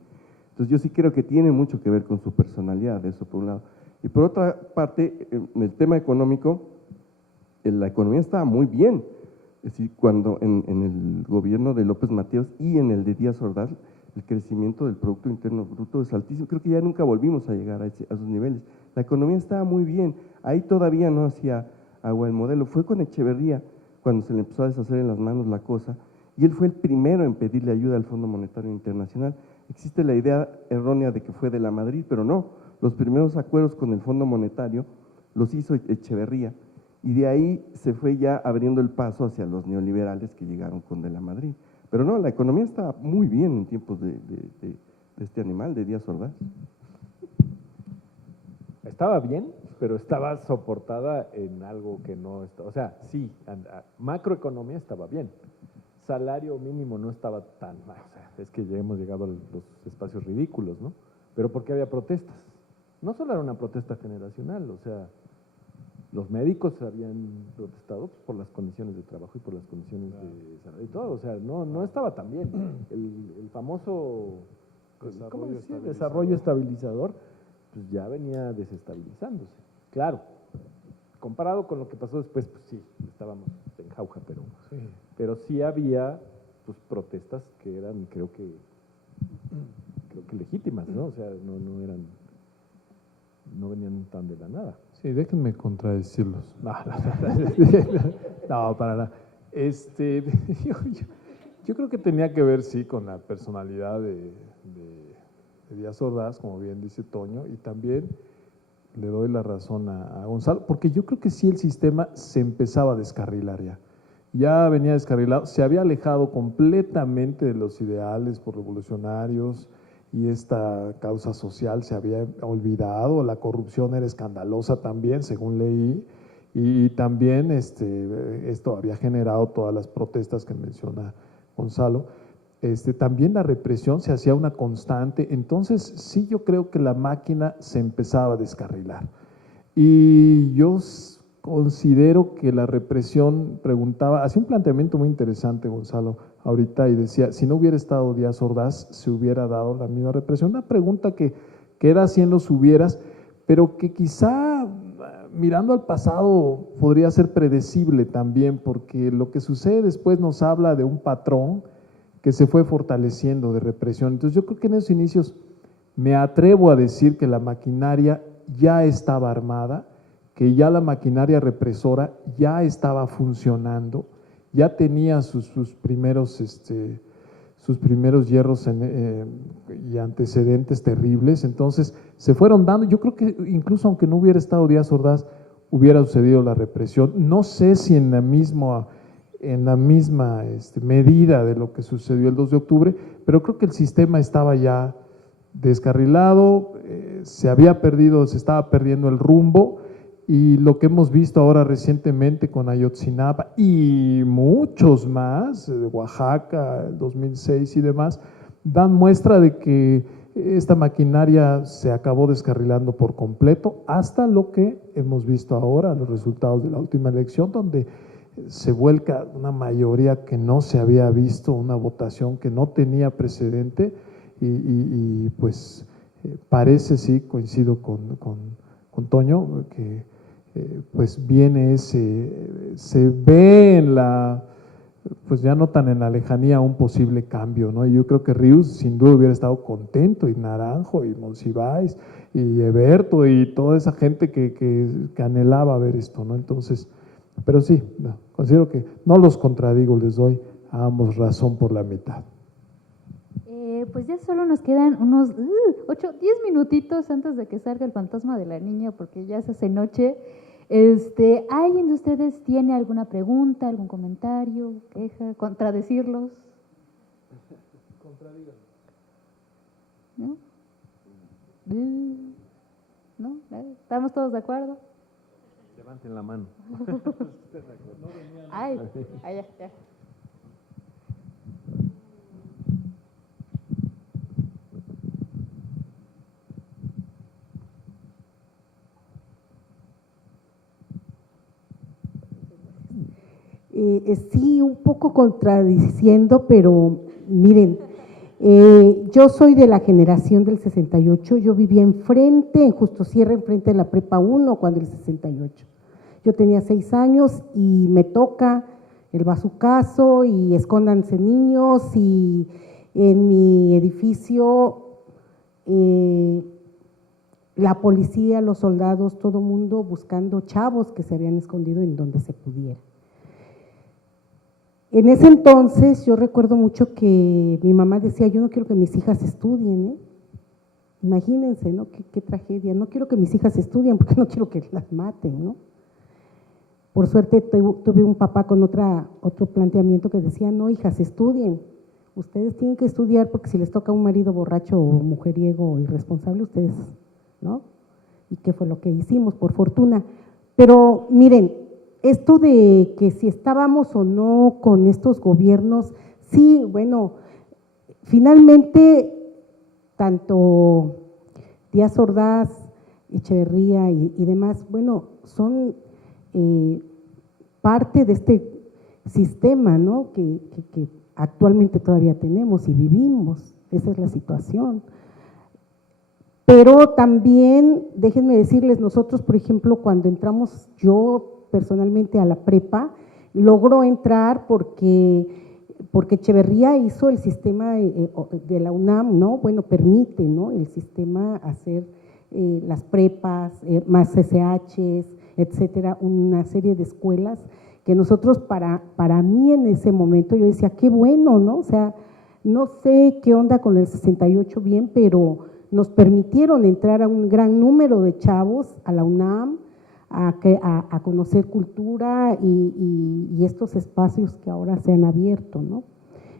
Entonces yo sí creo que tiene mucho que ver con su personalidad, eso por un lado. Y por otra parte, en el tema económico, la economía estaba muy bien. Es decir, cuando en el gobierno de López Mateos y en el de Díaz Ordaz, el crecimiento del Producto Interno Bruto es altísimo. Creo que ya nunca volvimos a llegar a esos niveles. La economía estaba muy bien. Ahí todavía no hacía agua el modelo. Fue con Echeverría cuando se le empezó a deshacer en las manos la cosa, y él fue el primero en pedirle ayuda al Fondo Monetario Internacional. Existe la idea errónea de que fue de la Madrid, pero no. Los primeros acuerdos con el Fondo Monetario los hizo Echeverría, y de ahí se fue ya abriendo el paso hacia los neoliberales que llegaron con de la Madrid. Pero no, la economía estaba muy bien en tiempos de este animal, de Díaz Ordaz. Estaba bien, pero estaba soportada en algo que no estaba, o sea, sí, macroeconomía estaba bien, salario mínimo no estaba tan mal, o sea, es que ya hemos llegado a los espacios ridículos, ¿no? Pero ¿por qué había protestas? No solo era una protesta generacional, o sea, los médicos habían protestado por las condiciones de trabajo y por las condiciones de salario y todo, o sea, no estaba tan bien. El famoso ¿cómo decir? Desarrollo estabilizador, pues ya venía desestabilizándose. Claro, comparado con lo que pasó después, pues sí, estábamos en jauja, pero sí había pues protestas que eran, creo que legítimas, ¿no? O sea, no venían tan de la nada. Sí, déjenme contradecirlos. No, para nada. Yo creo que tenía que ver, sí, con la personalidad de Díaz Ordaz, como bien dice Toño, y también le doy la razón a Gonzalo, porque yo creo que sí el sistema se empezaba a descarrilar ya. Ya venía descarrilado, se había alejado completamente de los ideales revolucionarios y esta causa social se había olvidado, la corrupción era escandalosa también, según leí, y también esto había generado todas las protestas que menciona Gonzalo. También la represión se hacía una constante, entonces sí yo creo que la máquina se empezaba a descarrilar. Y yo considero que la represión hacía un planteamiento muy interesante Gonzalo ahorita y decía, si no hubiera estado Díaz Ordaz, se hubiera dado la misma represión. Una pregunta que queda haciendo si hubieras, pero que quizá mirando al pasado podría ser predecible también, porque lo que sucede después nos habla de un patrón que se fue fortaleciendo de represión. Entonces yo creo que en esos inicios me atrevo a decir que la maquinaria ya estaba armada, que ya la maquinaria represora ya estaba funcionando, ya tenía sus primeros hierros y antecedentes terribles, entonces se fueron dando. Yo creo que incluso aunque no hubiera estado Díaz Ordaz, hubiera sucedido la represión. No sé si en la misma medida de lo que sucedió el 2 de octubre, pero creo que el sistema estaba ya descarrilado, se estaba perdiendo el rumbo, y lo que hemos visto ahora recientemente con Ayotzinapa y muchos más, Oaxaca, el 2006 y demás, dan muestra de que esta maquinaria se acabó descarrilando por completo, hasta lo que hemos visto ahora, los resultados de la última elección, donde se vuelca una mayoría que no se había visto, una votación que no tenía precedente, y pues parece, sí, coincido con Toño, que pues viene se ve pues ya no tan en la lejanía un posible cambio, ¿no? Y yo creo que Rius sin duda hubiera estado contento, y Naranjo, y Monsiváis, y Eberto, y toda esa gente que anhelaba ver esto, ¿no? Entonces, pero sí, considero que no los contradigo, les doy a ambos razón por la mitad. Pues ya solo nos quedan unos 8, 10 minutitos antes de que salga el fantasma de la niña, porque ya se hace noche. ¿Alguien de ustedes tiene alguna pregunta, algún comentario, queja, contradecirlos? ¿No? ¿No? ¿Estamos todos de acuerdo? Levanten la mano. Ay, ya. Sí, un poco contradiciendo, pero miren, yo soy de la generación del 68, yo vivía enfrente, en Justo Sierra, enfrente de la Prepa 1, cuando el 68. Yo tenía 6 años y me toca el bazucazo y escóndanse niños, y en mi edificio la policía, los soldados, todo mundo buscando chavos que se habían escondido en donde se pudiera. En ese entonces yo recuerdo mucho que mi mamá decía, yo no quiero que mis hijas estudien, ¿eh? Imagínense, ¿no? Qué tragedia, no quiero que mis hijas estudien porque no quiero que las maten, ¿no? Por suerte tuve un papá con otro planteamiento que decía, no, hijas, estudien, ustedes tienen que estudiar porque si les toca un marido borracho o mujeriego o irresponsable, ustedes, ¿no? Y qué fue lo que hicimos, por fortuna. Pero miren, esto de que si estábamos o no con estos gobiernos, sí, bueno, finalmente tanto Díaz Ordaz, Echeverría y demás, bueno, son parte de este sistema, ¿no? que actualmente todavía tenemos y vivimos. esa es la situación. Pero también, déjenme decirles, nosotros, por ejemplo, cuando entramos yo personalmente a la prepa, logró entrar porque Echeverría hizo el sistema de la UNAM, ¿no? Bueno, permite, ¿no? El sistema hacer las prepas, más CCHs, etcétera, una serie de escuelas que nosotros, para mí en ese momento, yo decía, qué bueno, ¿no? O sea, no sé qué onda con el 68 bien, pero nos permitieron entrar a un gran número de chavos a la UNAM, a conocer cultura y estos espacios que ahora se han abierto, ¿no?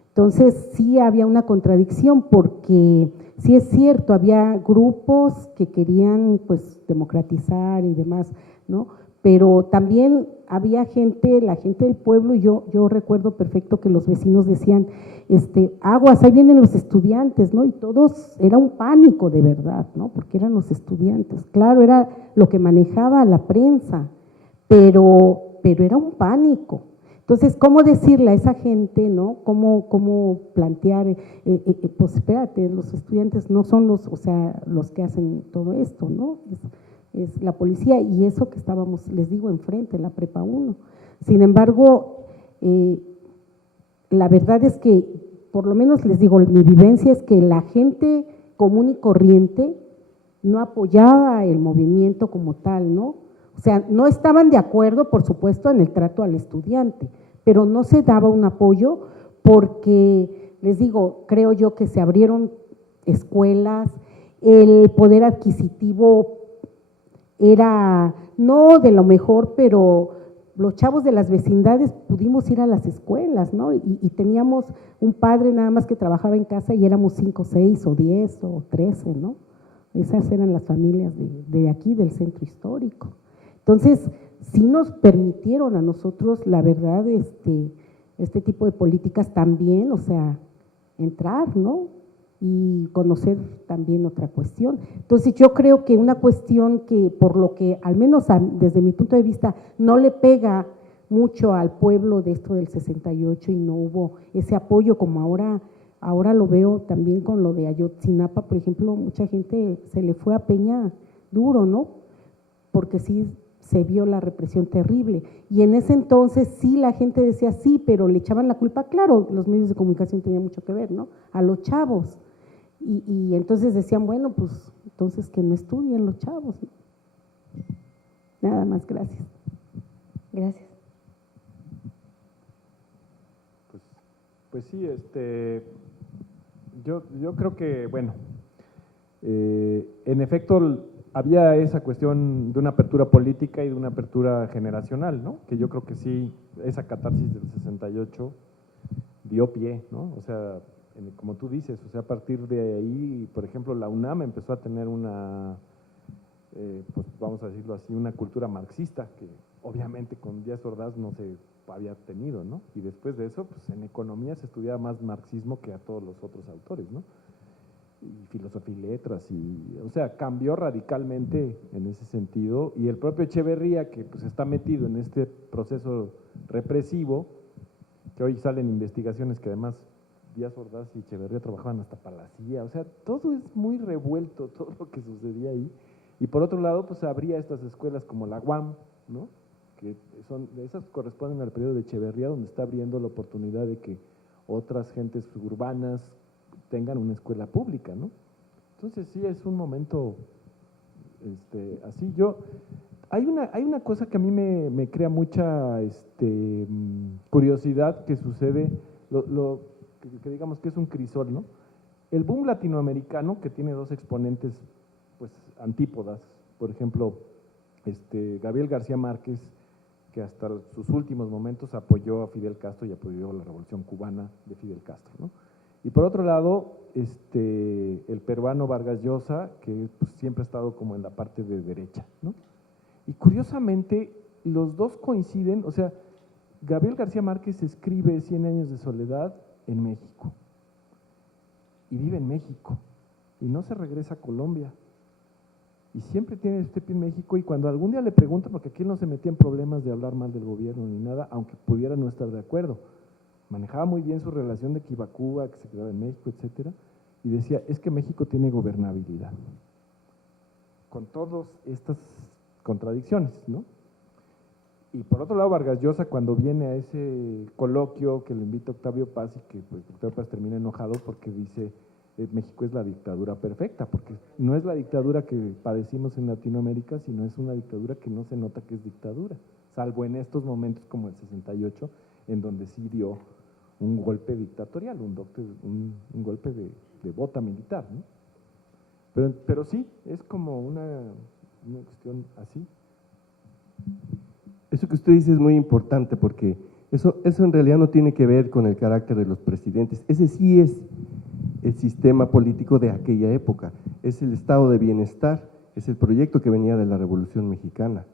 Entonces sí había una contradicción porque sí es cierto, había grupos que querían pues democratizar y demás, ¿no? Pero también había gente, la gente del pueblo, y yo recuerdo perfecto que los vecinos decían, aguas, ahí vienen los estudiantes, ¿no? Y todos, era un pánico de verdad, ¿no? Porque eran los estudiantes, claro, era lo que manejaba la prensa, pero era un pánico. Entonces, ¿cómo decirle a esa gente, ¿no? ¿Cómo plantear, pues espérate, los estudiantes no son los que hacen todo esto, ¿no? Es la policía y eso que estábamos, les digo, enfrente, la prepa 1. Sin embargo, la verdad es que, por lo menos les digo, mi vivencia es que la gente común y corriente no apoyaba el movimiento como tal, ¿no? O sea, no estaban de acuerdo, por supuesto, en el trato al estudiante, pero no se daba un apoyo porque, les digo, creo yo que se abrieron escuelas, el poder adquisitivo era no de lo mejor, pero los chavos de las vecindades pudimos ir a las escuelas, ¿no? Y teníamos un padre nada más que trabajaba en casa y éramos 5, 6 o 10 o 13, ¿no? Esas eran las familias de aquí, del centro histórico. Entonces, sí nos permitieron a nosotros, la verdad, este tipo de políticas también, o sea, entrar, ¿no? Y conocer también otra cuestión. Entonces, yo creo que una cuestión que, por lo que, al menos desde mi punto de vista, no le pega mucho al pueblo de esto del 68 y no hubo ese apoyo como ahora lo veo también con lo de Ayotzinapa, por ejemplo, mucha gente se le fue a Peña duro, ¿no? Porque sí se vio la represión terrible. Y en ese entonces sí la gente decía sí, pero le echaban la culpa, claro, los medios de comunicación tenían mucho que ver, ¿no? A los chavos. Y entonces decían, bueno, pues entonces que no estudien los chavos, ¿no? Nada más, gracias. Gracias. Pues sí, yo creo que, bueno, en efecto había esa cuestión de una apertura política y de una apertura generacional, ¿no? Que yo creo que sí, esa catarsis del 68 dio pie, ¿no? O sea, como tú dices, o sea, a partir de ahí, por ejemplo, la UNAM empezó a tener una, pues vamos a decirlo así, una cultura marxista que obviamente con Díaz Ordaz no se había tenido, ¿no? Y después de eso, pues en economía se estudiaba más marxismo que a todos los otros autores, ¿no? Y filosofía y letras, o sea, cambió radicalmente en ese sentido, y el propio Echeverría, que pues está metido en este proceso represivo, que hoy salen investigaciones que además Díaz Ordaz y Echeverría trabajaban hasta para la CIA, o sea, todo es muy revuelto, todo lo que sucedía ahí, y por otro lado, pues habría estas escuelas como la UAM, ¿no? Que esas corresponden al periodo de Echeverría, donde está abriendo la oportunidad de que otras gentes urbanas tengan una escuela pública, ¿no? Entonces sí es un momento así. Hay una cosa que a mí me crea mucha curiosidad que sucede, que digamos que es un crisol, ¿no? El boom latinoamericano, que tiene dos exponentes pues antípodas, por ejemplo, Gabriel García Márquez, que hasta sus últimos momentos apoyó a Fidel Castro y apoyó la revolución cubana de Fidel Castro, ¿no? Y por otro lado, el peruano Vargas Llosa, que pues, siempre ha estado como en la parte de derecha, ¿no? Y curiosamente, los dos coinciden, o sea, Gabriel García Márquez escribe 100 años de soledad en México, y vive en México, y no se regresa a Colombia, y siempre tiene este pie en México, y cuando algún día le preguntan, porque aquí él no se metía en problemas de hablar mal del gobierno ni nada, aunque pudiera no estar de acuerdo, manejaba muy bien su relación de que iba a Cuba, que se quedaba en México, etcétera, y decía, es que México tiene gobernabilidad, con todas estas contradicciones, ¿no? Y por otro lado, Vargas Llosa, cuando viene a ese coloquio que le invita Octavio Paz y que pues, Octavio Paz termina enojado porque dice, México es la dictadura perfecta, porque no es la dictadura que padecimos en Latinoamérica, sino es una dictadura que no se nota que es dictadura, salvo en estos momentos como el 68, en donde sí dio un golpe dictatorial, un golpe de bota militar, ¿no? Pero sí, es como una cuestión así. Eso que usted dice es muy importante porque eso en realidad no tiene que ver con el carácter de los presidentes. Ese sí es el sistema político de aquella época, es el estado de bienestar, es el proyecto que venía de la Revolución Mexicana,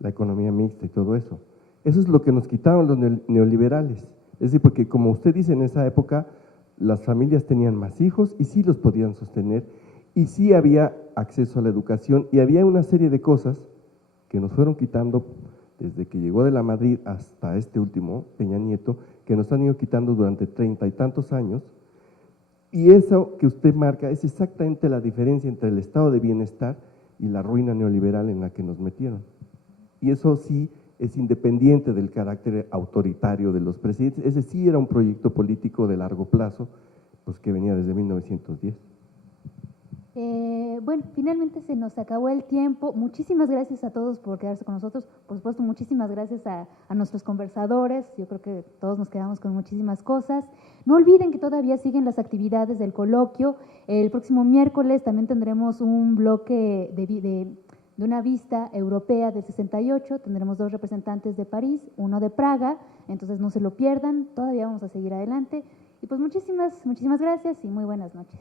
la economía mixta y todo eso. Eso es lo que nos quitaron los neoliberales. Es decir, porque como usted dice, en esa época las familias tenían más hijos y sí los podían sostener y sí había acceso a la educación y había una serie de cosas que nos fueron quitando desde que llegó de la Madrid hasta este último, Peña Nieto, que nos han ido quitando durante 30 y tantos años. Y eso que usted marca es exactamente la diferencia entre el estado de bienestar y la ruina neoliberal en la que nos metieron. Y eso sí es independiente del carácter autoritario de los presidentes. Ese sí era un proyecto político de largo plazo, pues que venía desde 1910. Bueno, finalmente se nos acabó el tiempo. Muchísimas gracias a todos por quedarse con nosotros. Por supuesto, muchísimas gracias a nuestros conversadores. Yo creo que todos nos quedamos con muchísimas cosas. No olviden que todavía siguen las actividades del coloquio. El próximo miércoles también tendremos un bloque de una vista europea del 68. Tendremos 2 representantes de París, uno de Praga. Entonces no se lo pierdan. Todavía vamos a seguir adelante. Y pues muchísimas gracias y muy buenas noches.